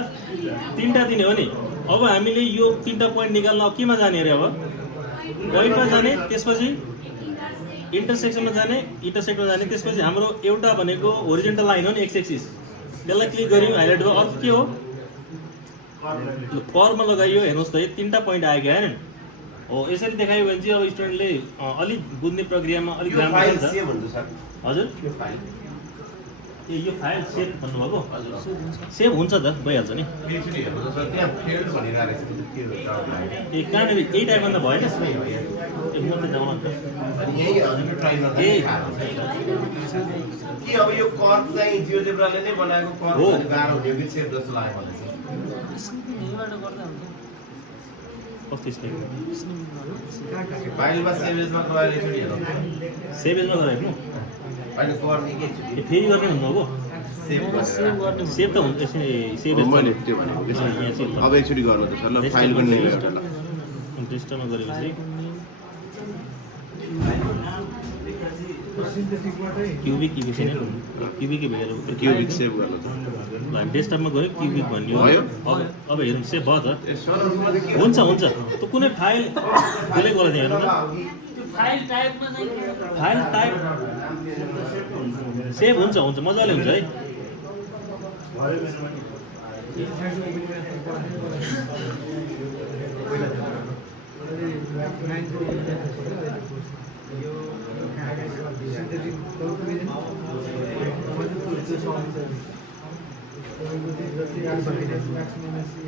3टा दिने हो नि अब हामीले यो 3टा पोइन्ट निकाल्न अब केमा जाने अरे अब पोइन्टमा जाने त्यसपछि इन्टरसेक्सनमा जाने इन्टरसेक्टमा जाने त्यसपछि हाम्रो एउटा भनेको होरिजेन्टल लाइन हो नि एक्स एक्सिस त्यसलाई क्लिक गर्यौँ हाइलाइट भयो अर्को के हो कर्वमा लगाइयो हेर्नुहोस् त यो 3टा पोइन्ट आयो क्या हैन हो यसरी देखायो भने चाहिँ अब स्टुडेन्टले अलिक बुझ्ने प्रक्रियामा अलिक राम्रो हुन्छ हजुर ए यो फाइल सेभ भन्नुभएको सेभ हुन्छ त भइहाल्छ नि ए कहाँनिर यही टाइपमा त भएन ए म त जाउँ त कि अब यो कर्व चाहिँ जियोजेब्राले नै बनाएको कर्व हो। गाह्रो हुने कि सेभ जस्तो लाग्यो मलाई चाहिँ यहीँबाट गर्दा हुन्छ कस्तो स्पेक फाइलमा सेभेजमा गएर एकचोटि हेरौँ सेभेजमा गराएको अहिले कर्व एकचोटि ए फेरि गर्ने भन्नुभएको सेभ सेभ गरेर गर्ने सेभ त हुन्छ सेभेज मैले त्यो भनेको कि सर अब एकचोटि गर्नु त सर ल फाइल पनि नै एउटा ल पृष्ठमा गरेपछि क्युबिक इक्वेसन क्युबिक भएर क्युबिक सेभ गर्नु त ल डेस्कटपमा गयो क्युबिक भन्यो भयो? अब हेरौँ सेभ भयो त ए सरहरुमा चाहिँ के हुन्छ हुन्छ त्यो कुनै फाइल खोलेको होला त्यहाँ हेर्नु त फाइल टाइपमा चाहिँ फाइल टाइप सेभ हुन्छ हुन्छ मजाले हुन्छ है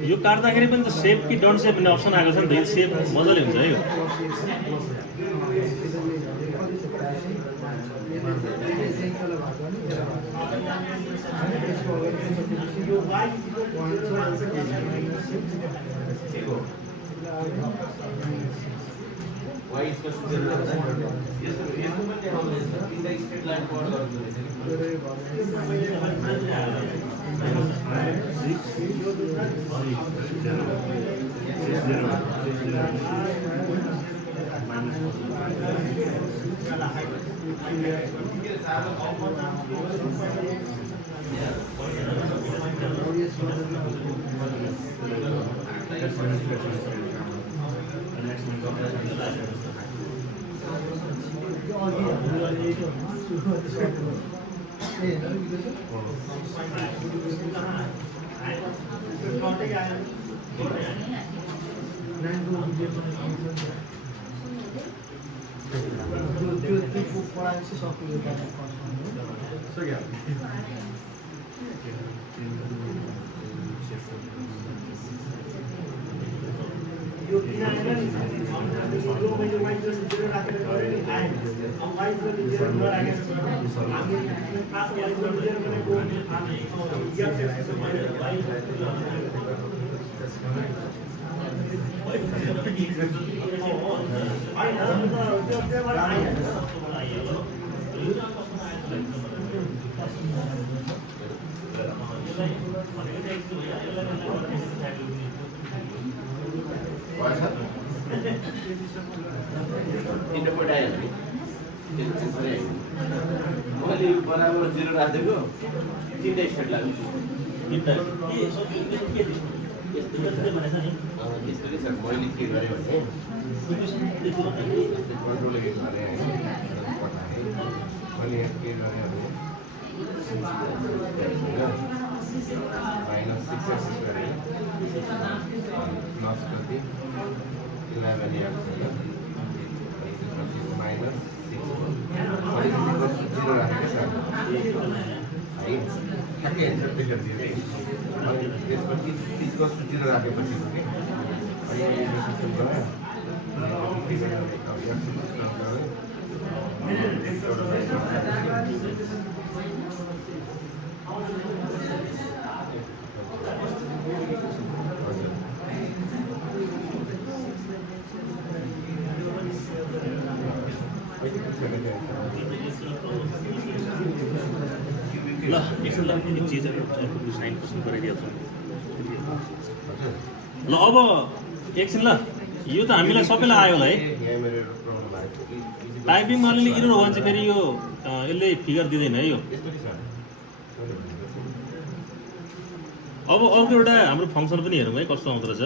यो काट्दाखेरि पनि त सेभ कि डन्ट सेभ भन्ने अप्सन आएको छ नि त यो सेभ मजाले हुन्छ है यो वाइ इसको सुझाव गर्दा यसको पनि देखाउँदैछ तीनटा स्ट्रेट लाइन कभर तीनटा पोइन्ट आयो नि मैले बराबर 0 राखेको तीनटा स्ट्रेट लाइन यस्तै सर मैले के गरेँ भने कन्ट्रोल गरेँ मैले के गरेँ भने -6x गरेँ प्लस कति 11 यहाँ माइनस 6 0 राखेको छ है ठ्याक्कै एन्सर पेपर दियो है अनि त्यसपछि 30 राखेपछि पनि अनि यो सिस्टम गऱ्यो ल एकछिन ल चिजहरू साइन कसरी गराइदिएको ल अब एकछिन ल यो त हामीलाई सबैलाई आयो होला है यहाँ मेरो प्रब्लम आएको थियो। टाइपिङमा अलिअलि इरर हो भने चाहिँ फेरि यो यसले फिगर दिँदैन है यो यस्तो छ। अब अर्को एउटा हाम्रो फङ्सन पनि हेरौँ है कस्तो आउँदो रहेछ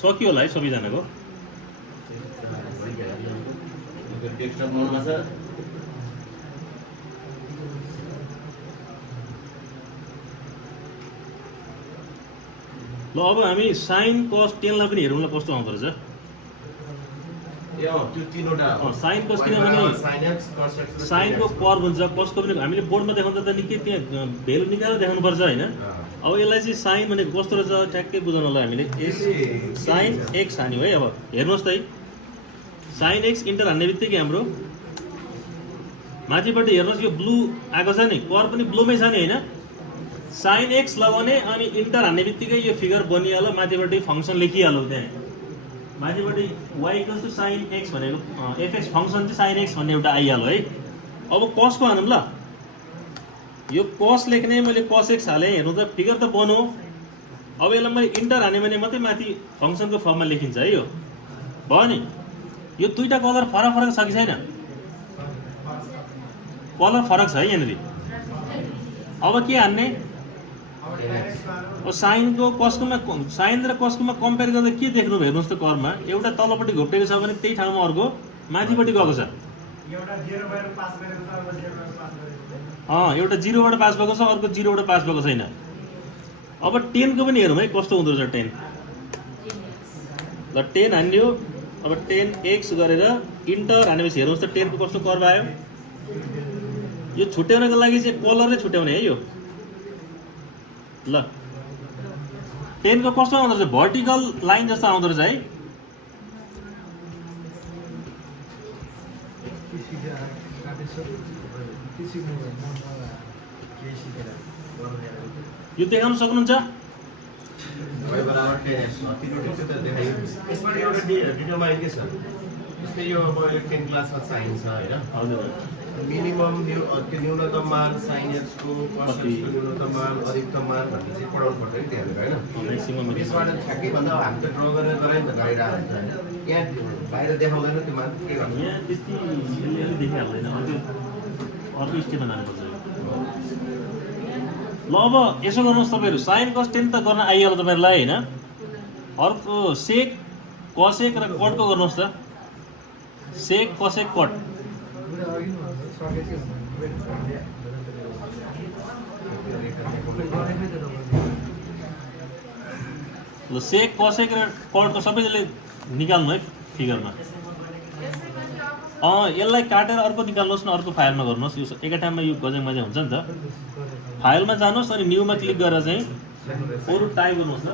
सक्यो होला है सबैजनाको डेस्कटप मोडमा छ। ल अब हामी साइन कस टेनलाई पनि हेरौँ ल कस्तो आउँदो रहेछ त्यो तीनवटा साइन कस किनभने साइन एक्स कस एक्स साइनको कर्भ हुन्छ कसको पनि हामीले बोर्डमा देखाउँदा त निकै त्यहाँ भेल्यु निकालेर देखाउनुपर्छ होइन अब यसलाई चाहिँ साइन भनेको कस्तो रहेछ ठ्याक्कै बुझाउनलाई हामीले साइन एक्स हान्यो है अब हेर्नुहोस् त है साइन एक्स इन्टर हान्ने बित्तिकै हाम्रो माथिपट्टि हेर्नुहोस् यो ब्लू आएको छ नि कर्भ पनि ब्लूमै छ नि होइन साइन एक्स लगाउने अनि इन्टर हान्ने बित्तिकै यो फिगर बनिहाल्यो माथिपट्टि फङ्सन लेखिहाल्यो त्यहाँ माथिपट्टि y equals to sine x भनेको एफएक्स फङ्सन चाहिँ साइन एक्स भन्ने एउटा आइहाल्यो है अब कसको हानौँ ल यो कस लेख्ने मैले कस एक्स हालेँ हेर्नु त फिगर त बनो अब यसलाई मैले इन्टर हाने भने मात्रै माथि फङ्सनको फर्ममा लेखिन्छ है यो भयो नि यो दुईवटा कलर फरक फरक छ कि छैन कलर फरक छ है यहाँनिर अब के हान्ने अब साइनको कसकोमा साइन र कसकोमा कम्पेयर गर्दा के देख्नु हेर्नुहोस् त कर्ममा एउटा तलपट्टि घोप्टेको छ भने त्यही ठाउँमा अर्को माथिपट्टि गएको छ एउटा 0बाट पास भएको छ अर्को 0बाट पास भएको छैन अब 10 को पनि हेरौँ है कस्तो हुँदो रहेछ 10 ल 10 हान्यो अब 10x गरेर इन्टर हानेपछि हेर्नुहोस् त 10 को कस्तो कर्भ आयो यो छुट्याउनको लागि चाहिँ कलरै छुट्याउने है यो ल 10 को कस्तो आउँदो रहेछ भर्टिकल लाइन जस्तो आउँदो रहेछ है यो देखाउन सक्नुहुन्छ y बराबर 10x तीनवटा चाहिँ त देखाइयो यसमा एउटा डिटरमाइन के छ जस्तै यो अब 10 क्लासमा चाहिन्छ हैन हजुर मिनिमम त्यो न्यूनतम मान साइन एक्स को cos x को न्यूनतम मान अधिकतम मान भन्ने चाहिँ पढाउनु पर्छ नि त्यहाँनिर हैन म्याक्सिमम त्यसबाट ठ्याक्कै भन्दा हामी त ड्र गरेर गरायो नि त गाडी राख्छ यहाँ बाहिर देखाउँदैन त्यो मान के गर्नु यहाँ त्यति यसले देखिहाल्दैन अर्को स्टेपमा जानुपर्छ ल अब यसो गर्नुहोस् तपाईँहरू साइन कस 10 त गर्न आइहाल्यो तपाईँहरूलाई होइन अर्को सेक कसेक र कटको गर्नुहोस् त सेक कसेक कट ल सेक कसेक र कटको सबैजनाले निकाल्नु है फिगरमा यसलाई काटेर अर्को निकाल्नुहोस् न अर्को फाइलमा गर्नुहोस् यो एकै ठाउँमा यो गजङ मजा हुन्छ नि त फाइलमा जानुहोस् अनि न्यूमा क्लिक गरेर चाहिँ अरू टाइप गर्नुहोस् न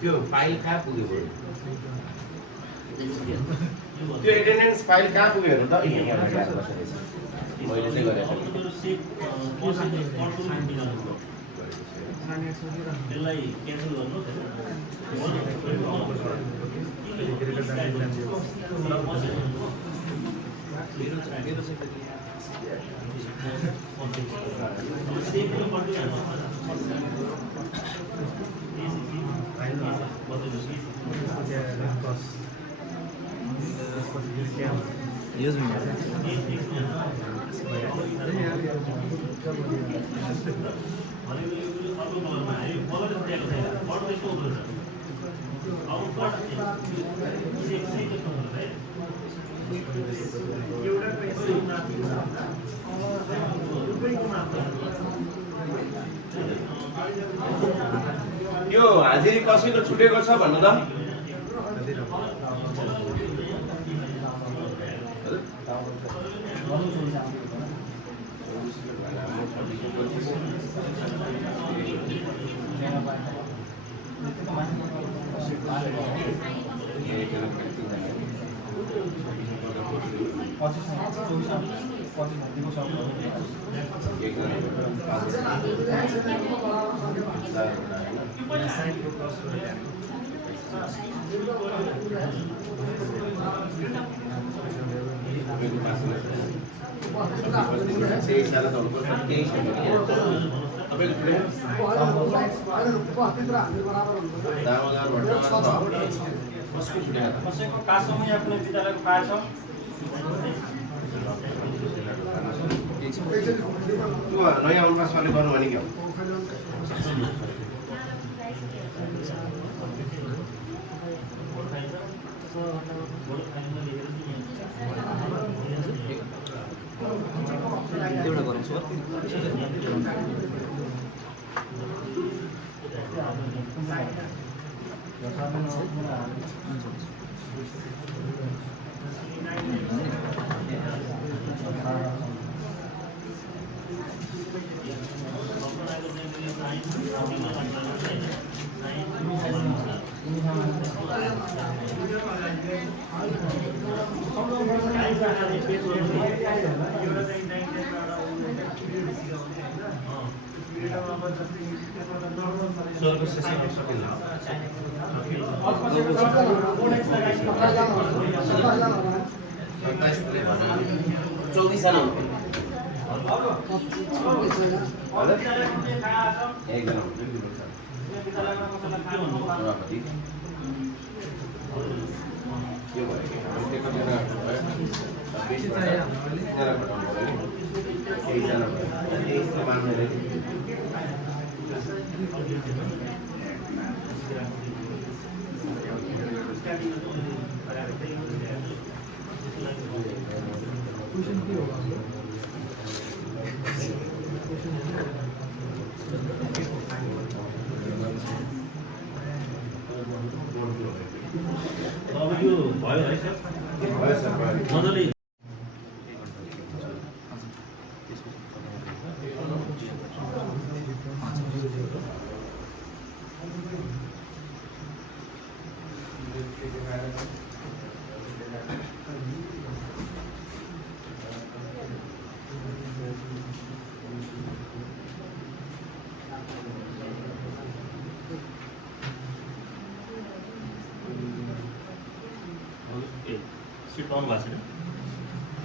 त्यो फाइल कहाँ पुग्यो त्यो एटेन्डेन्स फाइल कहाँ पुग्यो हेर्नु त मैले चाहिँ गरेको यसलाई क्यान्सल यो हाजिरी कसैको छुटेको छ भन्नु त साइडको कस्ट त्यही साल दौड्नुपर्छ त्यही छैन कसको छुट्याएर कसैको काठसँगै आफ्नो विद्यालयको पाएछ नयाँ उल्का सरले गर्नु भने क्या एउटा गराउँछु अब यो भयो है सर मजाले सिट पाउनु भएको छैन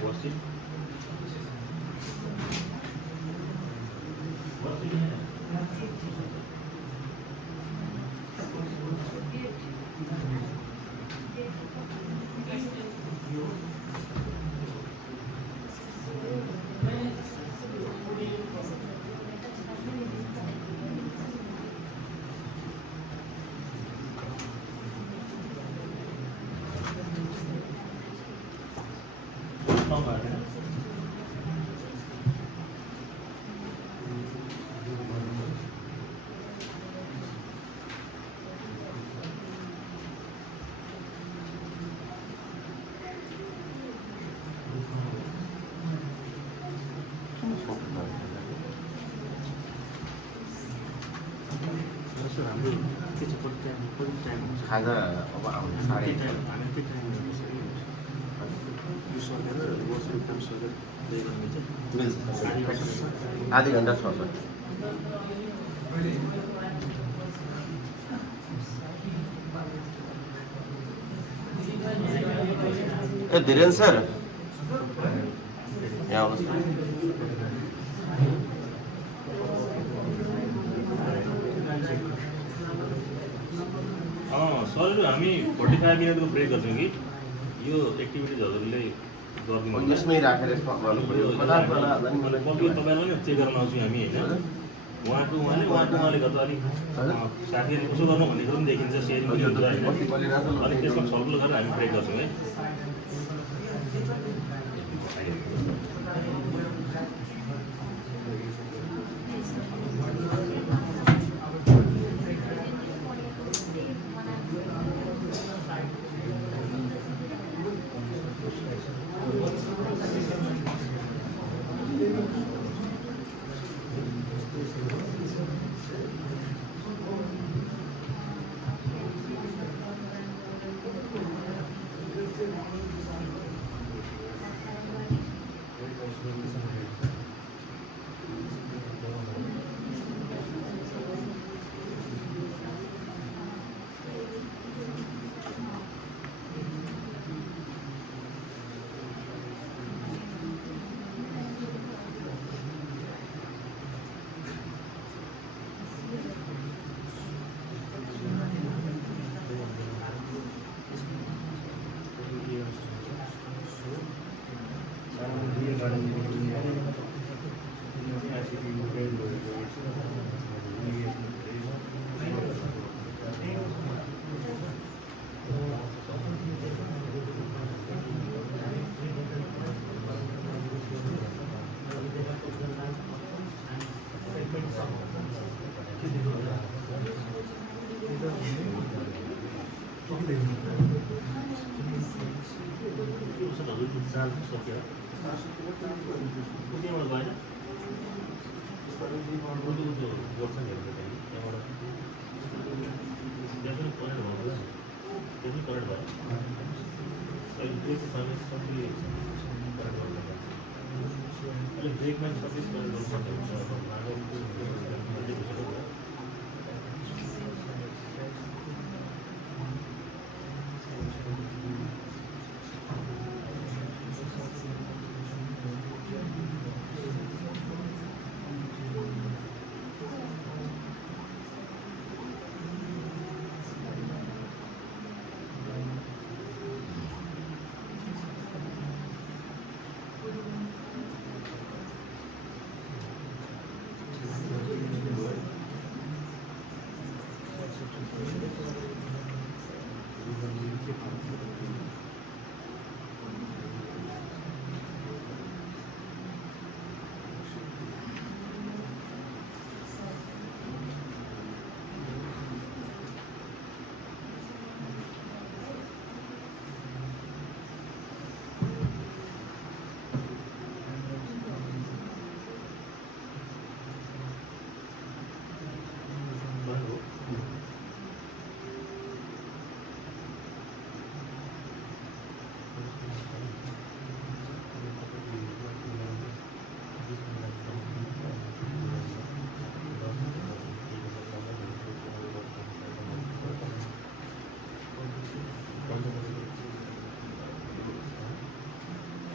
बसी खाजा अब आउने साढे आधी घन्टा छ सर ए धीरेन सर यहाँ आउनुहोस् सर हामी 45 मिनटको ब्रेक गर्छौँ कि यो एक्टिभिटिज हजुरले गरिदिनु यसमै राखेर गर्नु पर्यो तपाईँहरूलाई पनि चेक गर्न आउँछौँ हामी होइन उहाँले गर्दा अलिक साथीहरूले कसो गर्नु भन्ने कुरो पनि देखिन्छ सेयरिङ पनि हुन्छ होइन अनि त्यसमा छलफल गरेर हामी ब्रेक गर्छौँ है हजुरको चाल सक्यो उतिबाट गएन त्यो गर्छ नि त्यहाँबाट त्यहाँ पनि करेन्ट भयो त्यो पनि करेन्ट भयो अहिले त्यो चाहिँ सर्भिस सबै करेन्ट गर्नु अहिले ब्रेकमा सर्भिस करेन्ट गर्नु सक्छ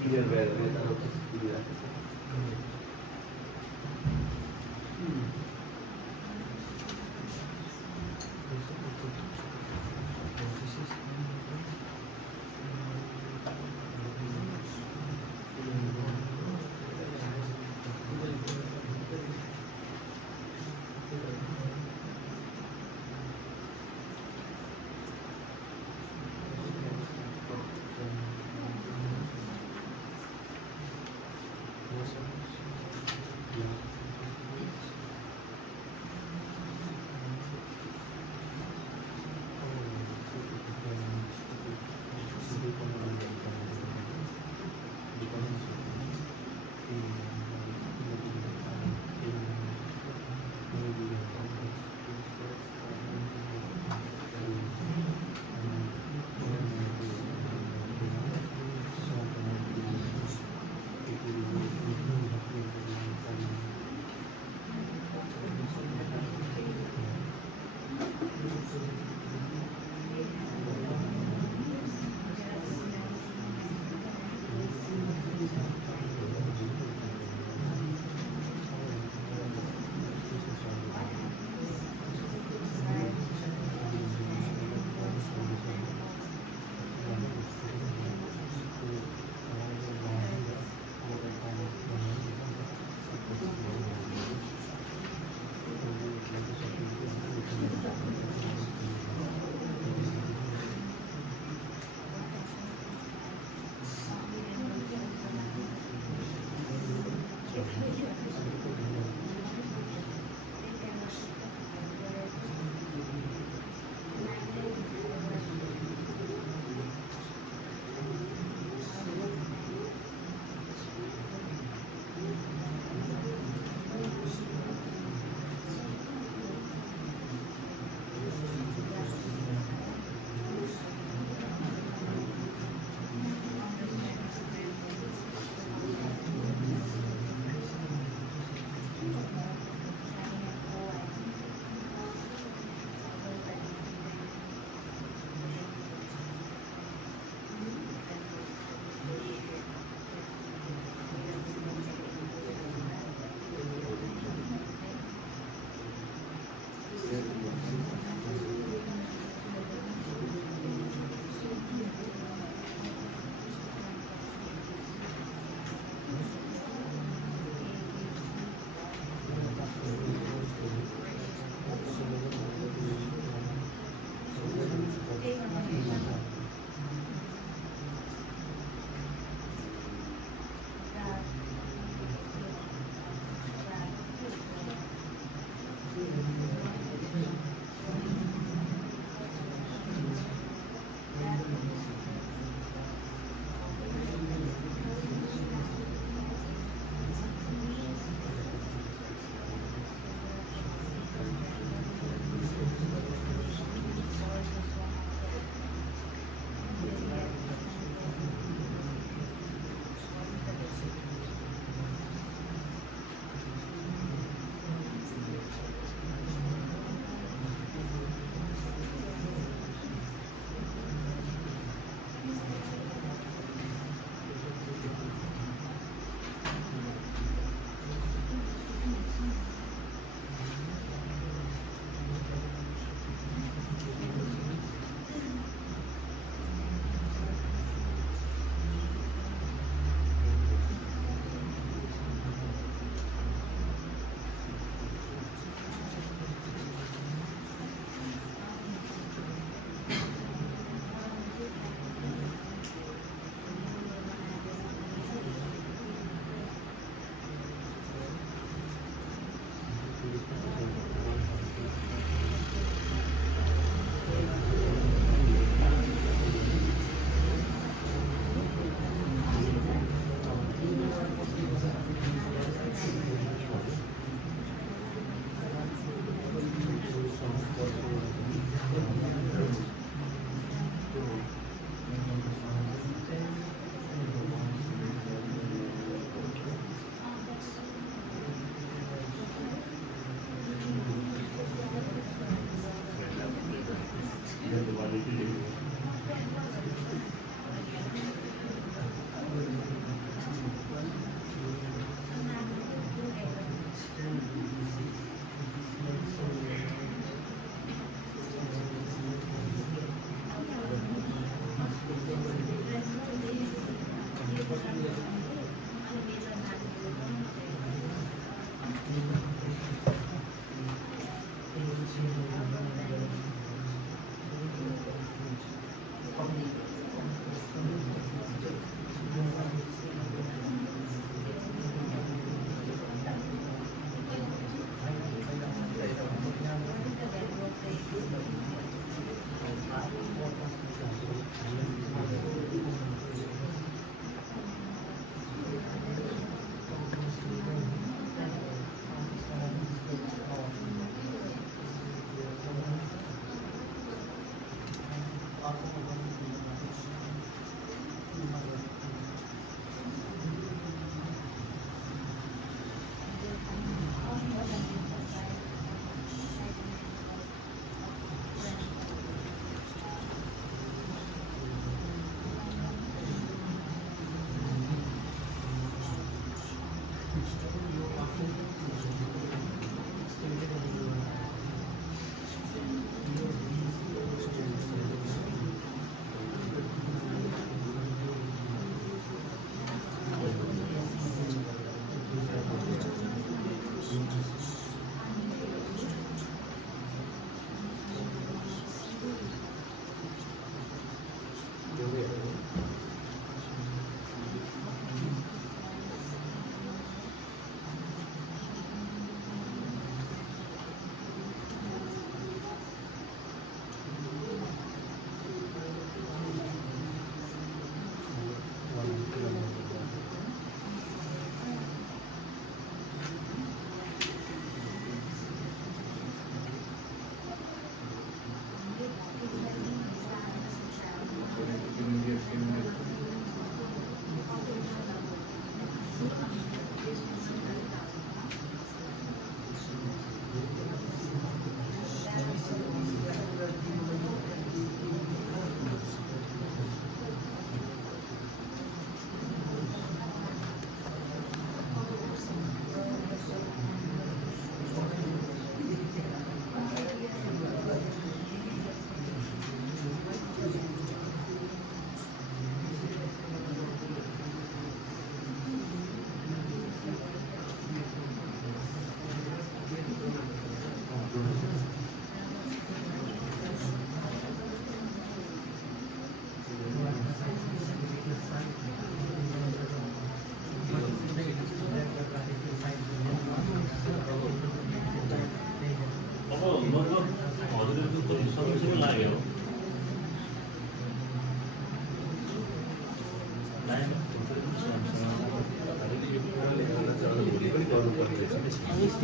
Clear where clear.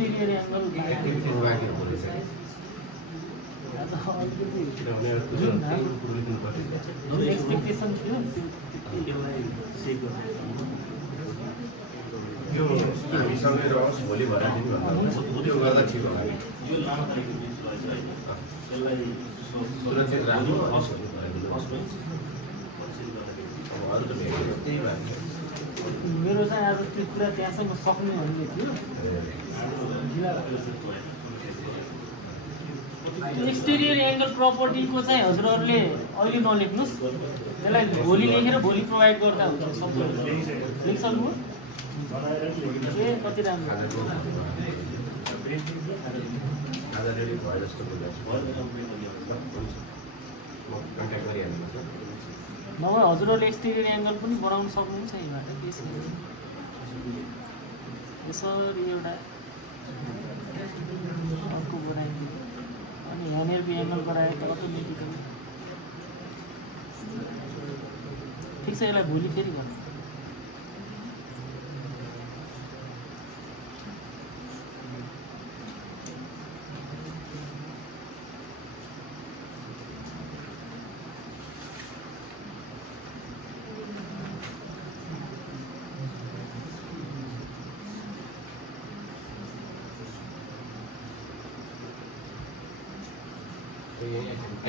Exterior angle बाँकी हुँदो रहेछ किनभने पुरै दिनुपर्छ एक्सपेक्टेसन थियो यो हामीसँगै रहोस् भोलि भराइदिनु भन्दा त्यो गर्दा ठिक होला नि यो लामो तारिकको बिच रहेछ होइन यसलाई सुरक्षित राख्नु हस् अब अरू त भेट्यो त्यही भएको मेरो चाहिँ अब त्यो कुरा त्यहाँसम्म सक्ने भन्ने थियो त्यो एक्सटेरियर एङ्गल प्रपर्टीको चाहिँ हजुरहरूले अहिले नलेख्नुहोस् त्यसलाई भोलि लेखेर भोलि प्रोभाइड गर्दा हुन्छ सबै लेखिसक्नु ए कति राम्रो आज रेडी भयो जस्तो बुझ्दैछु म कन्ट्याक्ट गरिहाल्नुपर्छ नभए हजुरहरूले एक्सटेरियर एङ्गल पनि बनाउन सक्नुहुन्छ यहीँबाट के छ यसरी एउटा अर्को बनाइदियो अनि यहाँनिर बी एङ्गल गरायो त अटोमेटिकली ठिक छ यसलाई भोलि फेरि गर्नु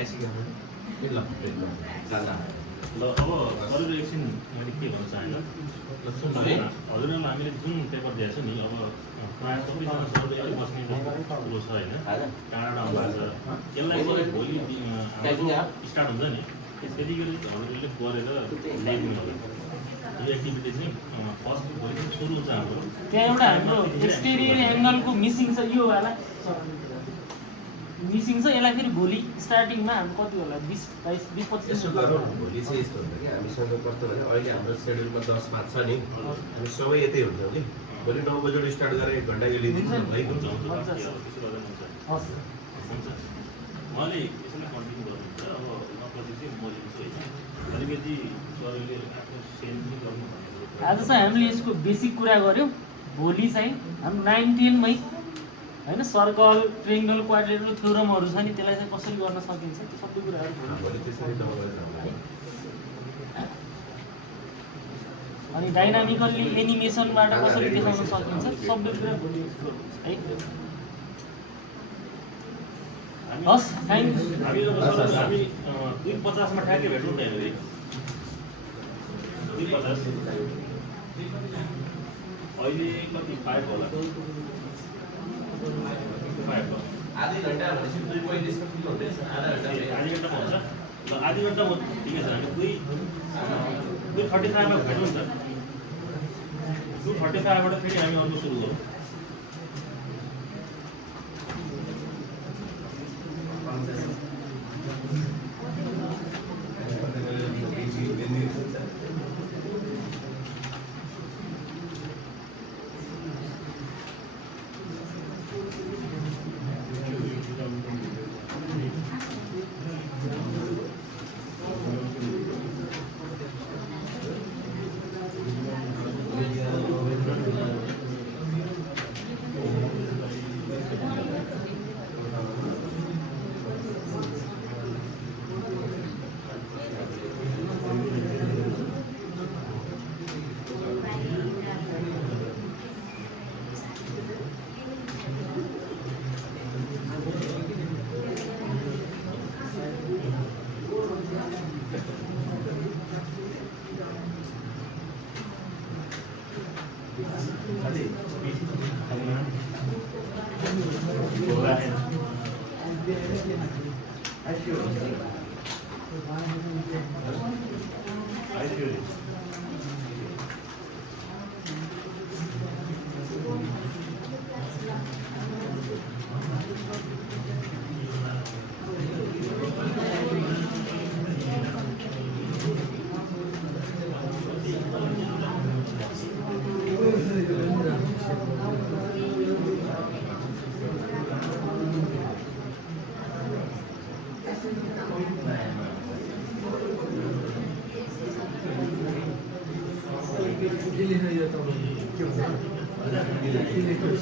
आइसक्यो ल जाँदा ल अब अरू एकछिन मैले के भन्न चाहेँ हजुरहरूलाई हामीले जुन पेपर दिएको छ नि अब प्रायः सबैजना सरले बस्ने कुरो छ होइन टाढा आउनु भएको छ यसलाई चाहिँ भोलि स्टार्ट हुन्छ नि त्यतिखेर हजुरहरूले गरेर ल्याइदिनु होला यो एक्टिभिटी चाहिँ फर्स्ट भोलि सुरु हुन्छ हाम्रो त्यहाँ एउटा हाम्रो एक्सटेरियर एङ्गलको मिसिङ छ यो वाला मिसिङ छ यसलाई फेरि भोलि स्टार्टिङमा हाम्रो कति होला 20-25 यसो गरौँ भोलि चाहिँ यस्तो हुन्छ कि हामीसँग कस्तो भने अहिले हाम्रो सेड्युलमा 10-5 छ नि हामी सबै यतै हुन्छौँ कि भोलि 9 बजेबाट स्टार्ट गरेर 1 घन्टा लिइदिन्छ भइदिन्छ हस् हुन्छ मैले यसैलाई कन्टिन्यू गर्नुहुन्छ अब नपछि चाहिँ म लिन्छु होइन अलिकति सरले आफ्नो सेन्ड पनि गर्नु भनेको आज चाहिँ हामीले यसको बेसिक कुरा गऱ्यौँ भोलि चाहिँ हाम्रो 9-10 मै होइन सर्कल ट्रेङ्गल क्वाड्रेन्टल थ्योरमहरू छ नि त्यसलाई चाहिँ कसरी गर्न सकिन्छ त्यो सबै कुराहरू भोलि त्यसरी दबाएर अनि डाइनामिकल्ली एनिमेसनबाट कसरी देखाउन सकिन्छ सबै कुरा भोलि एक्सप्लोर हुन्छ है हस् थ्याङ्क हामी हामी 2:50 मा ठ्याक्कै भेटौँ न हेरे 2:50 अहिले कति 5 होला 5 हो आधी घन्टा भनेपछि 2:45 मा पुग्नु हुँदैछ आधी घन्टामा हुन्छ ल आधी घन्टामा ठिकै छ हामी 2:35 मा भेटौँ नि त 2:35 बाट फेरि हामी अर्को सुरु गरौँ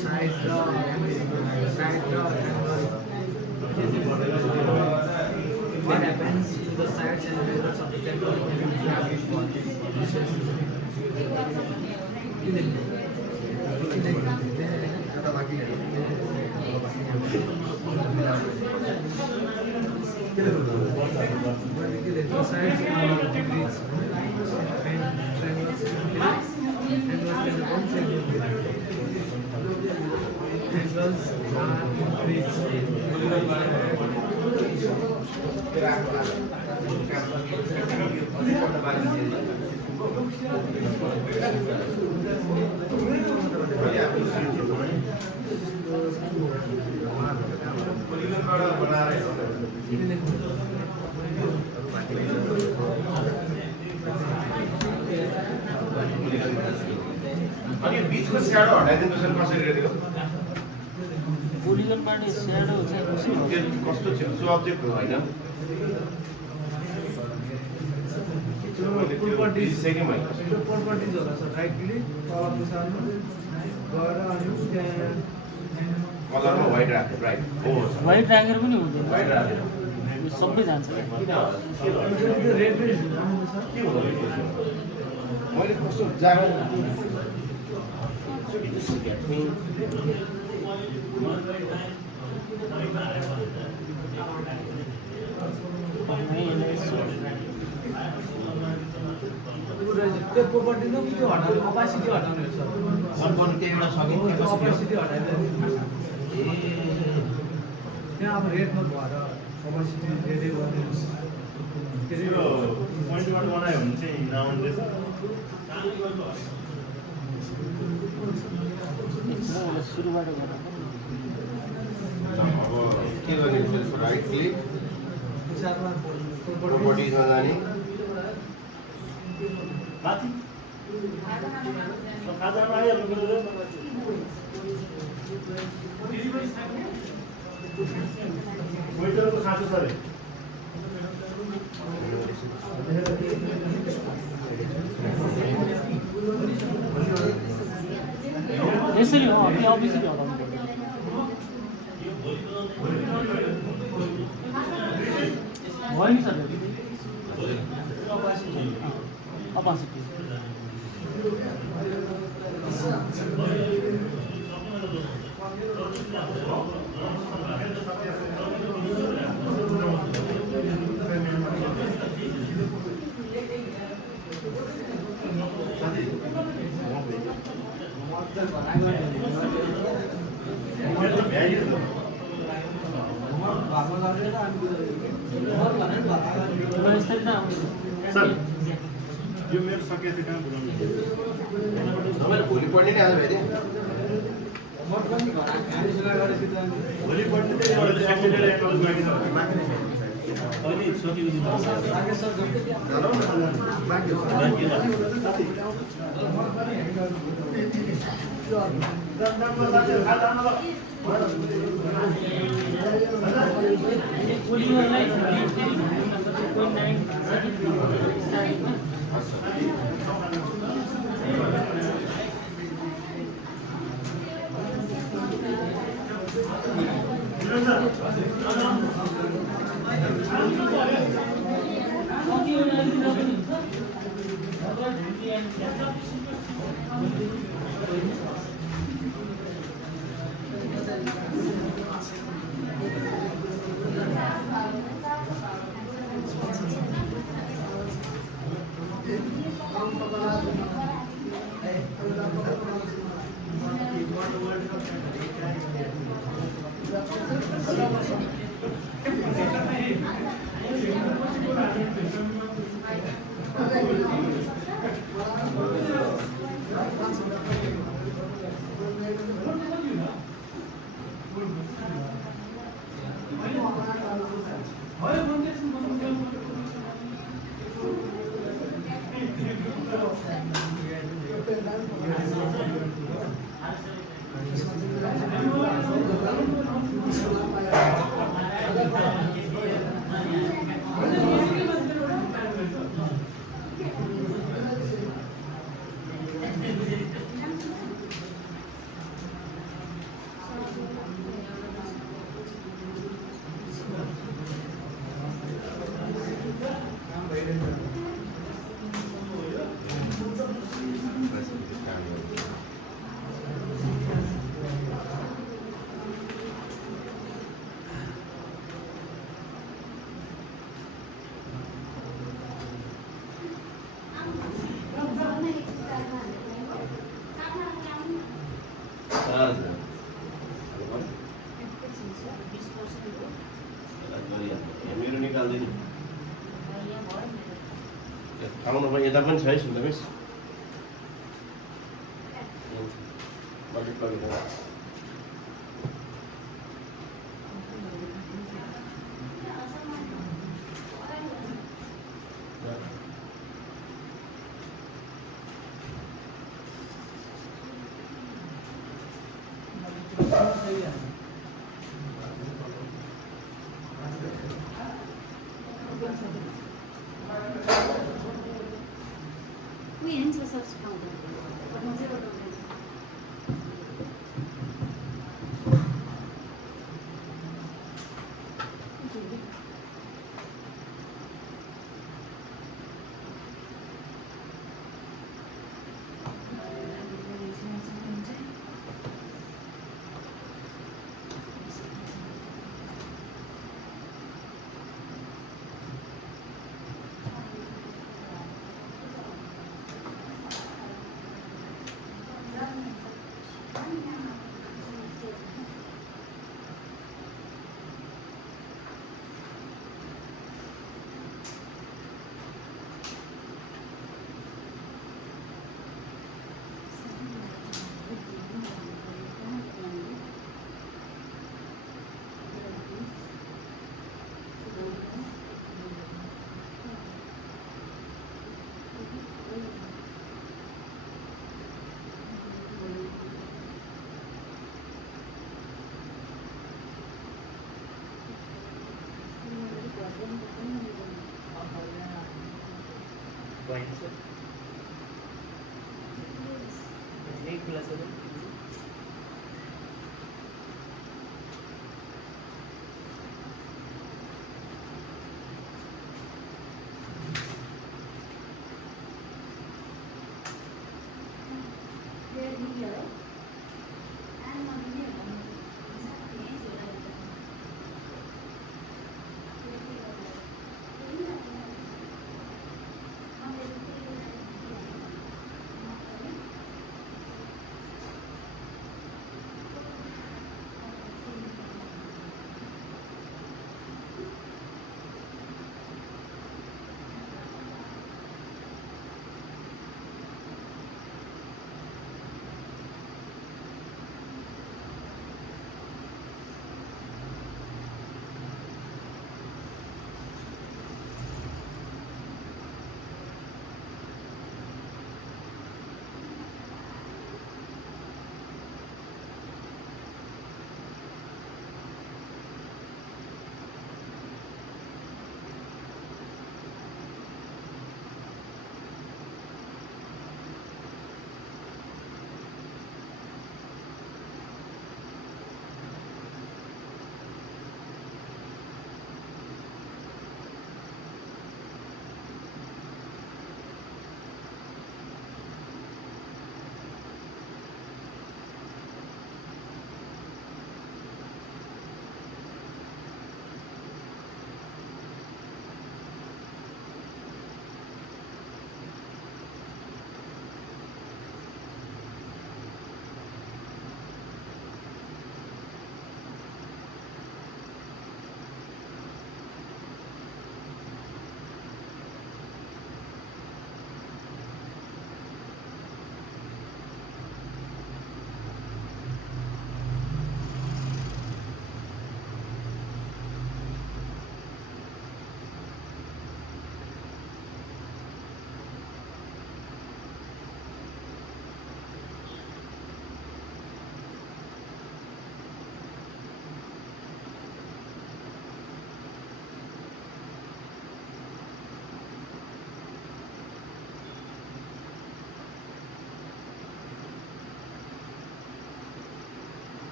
साइज र अनि बिचको स्याडो हटाइदिनु सर कसरी गरेको पोलिगनबाट स्याडो चाहिँ कसरी त्यो कस्तो छिप्सो अब्जेक्ट हो होइन प्रोपर्टिज होला सर राइट क्लिक तल पुसार्नु गएर अनि त्यहाँ कलरमा व्हाइट राख्यो राइट हो व्हाइट राखेर पनि हुँदैन व्हाइट राख्यो यो सबै जान्छ किन त्यो रेड रेड आउँछ सर के हो मैले कस्तो जागा त्यो प्रोपर्टिज हो कि त्यो हटाउनु अपासिटी हटाउनु सर सर्कल त्यो एउटा सकिन्छ त्यो अपासिटी हटाइदिनु त्यहाँ अब रेडमा भएर अपासिटी रेडै गरिदिनुहोस् के अरे पोइन्टबाट बनायो भने चाहिँ राउन्ड रहेछ सुरुबाट गर्दा अब के गर्ने राइट क्लिक पुसारमा प्रोपर्टिजमा जाने माथि खाजामा आइहाल्नु वेटरको खाँचो छ अरे यसरी हो हामी अफिसरी हटाउनु पर्दैन भयो नि सर अपासिटी सर यो मेरो सकिया थियो कहाँ बुझाउनु तपाईँ भोलि पढ्ने नै आज भेटे भोलि पढ्ने चाहिँ एउटा सेक्रेटरी एनरोल बाँकी छ अहिले सकिएको पोलिगनलाई आउनु भयो यता पनि छ है सुन्दा मिस बजेट लगेर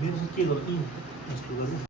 मेरो चाहिँ के गर्नु इन्स्टल गर्नु